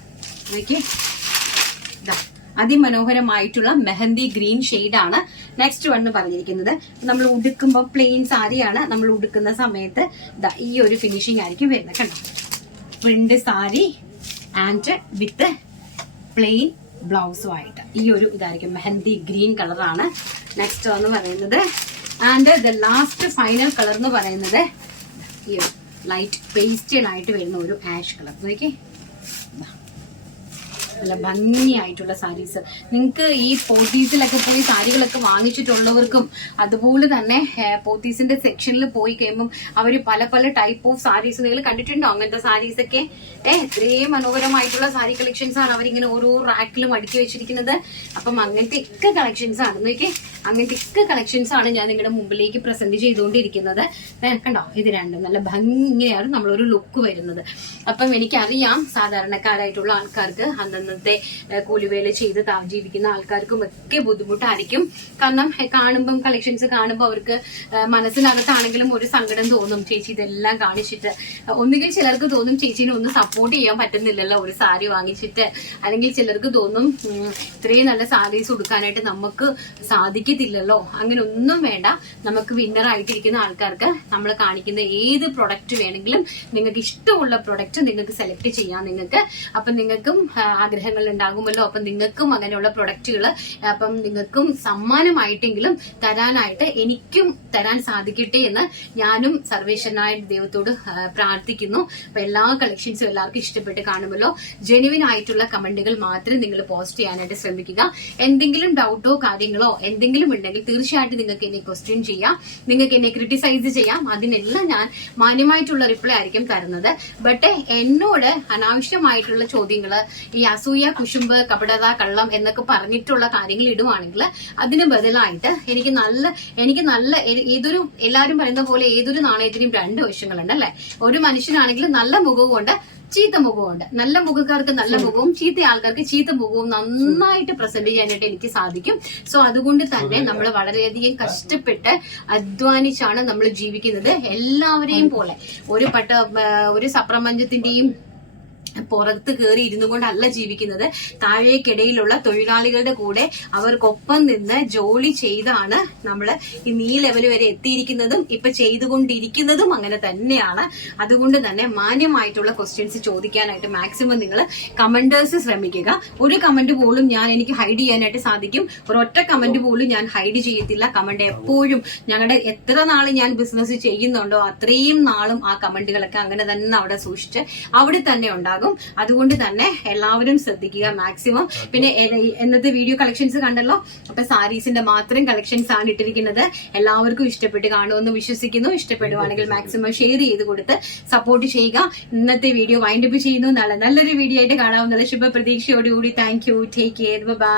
നോക്കി, അതിമനോഹരമായിട്ടുള്ള മെഹന്തി ഗ്രീൻ ഷെയ്ഡാണ് നെക്സ്റ്റ് വൺ പറഞ്ഞിരിക്കുന്നത്. നമ്മൾ ഉടുക്കുമ്പോൾ പ്ലെയിൻ സാരിയാണ് നമ്മൾ ഉടുക്കുന്ന സമയത്ത് ഈ ഒരു ഫിനിഷിംഗ് ആയിരിക്കും വരുന്നത് കണ്ടോ. Print sari and with plain ബ്ലൗസുമായിട്ട് ഈ ഒരു ഇതായിരിക്കും. മെഹന്തി ഗ്രീൻ കളറാണ് നെക്സ്റ്റ് എന്ന് പറയുന്നത്. And the last final colour എന്ന് പറയുന്നത് ഈ ഒരു ലൈറ്റ് പേസ്റ്റൽ ആയിട്ട് വരുന്ന ഒരു ആഷ് കളർ. നോക്കി, നല്ല ഭംഗിയായിട്ടുള്ള സാരീസ്. നിങ്ങൾക്ക് ഈ പോത്തീസിലൊക്കെ പോയി സാരികളൊക്കെ വാങ്ങിച്ചിട്ടുള്ളവർക്കും അതുപോലെ തന്നെ പോത്തീസിന്റെ സെക്ഷനിൽ പോയി കഴിയുമ്പോൾ അവര് പല പല ടൈപ്പ് ഓഫ് സാരീസ് നിങ്ങൾ കണ്ടിട്ടുണ്ടോ? അങ്ങനത്തെ സാരീസ് ഒക്കെ ഇത്രയും മനോഹരമായിട്ടുള്ള സാരി കളക്ഷൻസ് ആണ് അവരിങ്ങനെ ഓരോ റാക്കിലും അടുക്കി വെച്ചിരിക്കുന്നത്. അപ്പം അങ്ങനത്തെ ഒക്കെ കളക്ഷൻസ് ആണ്. നോക്കി, അങ്ങനത്തെ ഒക്കെ കളക്ഷൻസ് ആണ് ഞാൻ നിങ്ങളുടെ മുമ്പിലേക്ക് പ്രസന്റ് ചെയ്തുകൊണ്ടിരിക്കുന്നത്. കണ്ടോ, ഇത് രണ്ടും നല്ല ഭംഗിയാണ് നമ്മളൊരു ലുക്ക് വരുന്നത്. അപ്പം എനിക്കറിയാം സാധാരണക്കാരായിട്ടുള്ള ആൾക്കാർക്ക് അന്നന്ന് ഇന്നത്തെ കൂലിവേല ചെയ്ത് ജീവിക്കുന്ന ആൾക്കാർക്കും ഒക്കെ ബുദ്ധിമുട്ടായിരിക്കും. കാരണം കാണുമ്പം കളക്ഷൻസ് കാണുമ്പോൾ അവർക്ക് മനസ്സിനകത്താണെങ്കിലും ഒരു സങ്കടം തോന്നും. ചേച്ചി ഇതെല്ലാം കാണിച്ചിട്ട് ഒന്നുകിൽ ചിലർക്ക് തോന്നും ചേച്ചീനെ ഒന്നും സപ്പോർട്ട് ചെയ്യാൻ പറ്റുന്നില്ലല്ലോ ഒരു സാരി വാങ്ങിച്ചിട്ട്, അല്ലെങ്കിൽ ചിലർക്ക് തോന്നും ഇത്രയും നല്ല സാരീസ് കൊടുക്കാനായിട്ട് നമുക്ക് സാധിക്കത്തില്ലല്ലോ. അങ്ങനെ ഒന്നും വേണ്ട. നമുക്ക് വിന്നർ ആയിട്ടിരിക്കുന്ന ആൾക്കാർക്ക് നമ്മൾ കാണിക്കുന്ന ഏത് പ്രൊഡക്റ്റ് വേണമെങ്കിലും നിങ്ങൾക്ക് ഇഷ്ടമുള്ള പ്രൊഡക്റ്റ് നിങ്ങൾക്ക് സെലക്ട് ചെയ്യാം. നിങ്ങൾക്ക് അപ്പം നിങ്ങൾക്കും ആഗ്രഹങ്ങൾ ഉണ്ടാകുമല്ലോ. അപ്പം നിങ്ങൾക്കും അങ്ങനെയുള്ള പ്രൊഡക്റ്റുകൾ അപ്പം നിങ്ങൾക്കും സമ്മാനമായിട്ടെങ്കിലും തരാനായിട്ട് എനിക്കും തരാൻ സാധിക്കട്ടെ എന്ന് ഞാനും സർവേശ്വരനായ ദൈവത്തോട് പ്രാർത്ഥിക്കുന്നു. അപ്പൊ എല്ലാ കളക്ഷൻസും എല്ലാവർക്കും ഇഷ്ടപ്പെട്ട് കാണുമല്ലോ. ജെനുവിൻ ആയിട്ടുള്ള കമന്റുകൾ മാത്രം നിങ്ങൾ പോസ്റ്റ് ചെയ്യാനായിട്ട് ശ്രമിക്കുക. എന്തെങ്കിലും ഡൗട്ടോ കാര്യങ്ങളോ എന്തെങ്കിലും ഉണ്ടെങ്കിൽ തീർച്ചയായിട്ടും നിങ്ങൾക്ക് എന്നെ ക്വസ്റ്റ്യൻ ചെയ്യാം, നിങ്ങൾക്ക് എന്നെ ക്രിട്ടിസൈസ് ചെയ്യാം. അതിനെല്ലാം ഞാൻ മാന്യമായിട്ടുള്ള റിപ്ലൈ ആയിരിക്കും തരുന്നത്. ബട്ട് എന്നോട് അനാവശ്യമായിട്ടുള്ള ചോദ്യങ്ങള്, ഈ അസൂയ, കുശുമ്പ്, കപടത, കള്ളം എന്നൊക്കെ പറഞ്ഞിട്ടുള്ള കാര്യങ്ങൾ ഇടുവാണെങ്കിൽ അതിന് ബദലായിട്ട് എനിക്ക് നല്ല ഏതൊരു എല്ലാവരും പറയുന്ന പോലെ ഏതൊരു നാണയത്തിനും രണ്ട് വശങ്ങളുണ്ട് അല്ലെ. ഒരു മനുഷ്യനാണെങ്കിൽ നല്ല മുഖവുമുണ്ട്, ചീത്ത മുഖമുണ്ട്. നല്ല മുഖക്കാർക്ക് നല്ല മുഖവും ചീത്ത ആൾക്കാർക്ക് ചീത്ത മുഖവും നന്നായിട്ട് പ്രസന്റ് ചെയ്യാനായിട്ട് എനിക്ക് സാധിക്കും. സോ അതുകൊണ്ട് തന്നെ നമ്മൾ വളരെയധികം കഷ്ടപ്പെട്ട് അധ്വാനിച്ചാണ് നമ്മൾ ജീവിക്കുന്നത്. എല്ലാവരെയും പോലെ ഒരു സപ്രപഞ്ചത്തിന്റെയും പുറത്ത് കയറി ഇരുന്നു കൊണ്ടല്ല ജീവിക്കുന്നത്. താഴേക്കിടയിലുള്ള തൊഴിലാളികളുടെ കൂടെ അവർക്കൊപ്പം നിന്ന് ജോലി ചെയ്താണ് നമ്മൾ ഇന്ന് ഈ ലെവൽ വരെ എത്തിയിരിക്കുന്നതും ഇപ്പൊ ചെയ്തുകൊണ്ടിരിക്കുന്നതും അങ്ങനെ തന്നെയാണ്. അതുകൊണ്ട് തന്നെ മാന്യമായിട്ടുള്ള ക്വസ്റ്റ്യൻസ് ചോദിക്കാനായിട്ട് മാക്സിമം നിങ്ങൾ കമന്റേഴ്സ് ശ്രമിക്കുക. ഒരു കമന്റ് പോലും എനിക്ക് ഹൈഡ് ചെയ്യാനായിട്ട് സാധിക്കും. ഒരൊറ്റ കമന്റ് പോലും ഞാൻ ഹൈഡ് ചെയ്യത്തില്ല. കമന്റ് എപ്പോഴും ഞങ്ങളുടെ എത്ര നാൾ ഞാൻ ബിസിനസ് ചെയ്യുന്നുണ്ടോ അത്രയും നാളും ആ കമന്റുകളൊക്കെ അങ്ങനെ തന്നെ അവിടെ സൂക്ഷിച്ച് അവിടെ തന്നെ ഉണ്ടാകും. അതുകൊണ്ട് തന്നെ എല്ലാവരും ശ്രദ്ധിക്കുക മാക്സിമം. പിന്നെ ഇന്നത്തെ വീഡിയോ കളക്ഷൻസ് കണ്ടല്ലോ. അപ്പൊ സാരീസിന്റെ മാത്രം കളക്ഷൻസ് ആണ് ഇട്ടിരിക്കുന്നത്. എല്ലാവർക്കും ഇഷ്ടപ്പെട്ട് കാണുമെന്ന് വിശ്വസിക്കുന്നു. ഇഷ്ടപ്പെടുവാണെങ്കിൽ മാക്സിമം ഷെയർ ചെയ്ത് കൊടുത്ത് സപ്പോർട്ട് ചെയ്യുക. ഇന്നത്തെ വീഡിയോ വൈൻഡപ്പ് ചെയ്യുന്നു. നല്ലൊരു വീഡിയോ ആയിട്ട് കാണാവുന്നത് ശുഭപ്രതീക്ഷയോടുകൂടി. Thank you. Take care. By.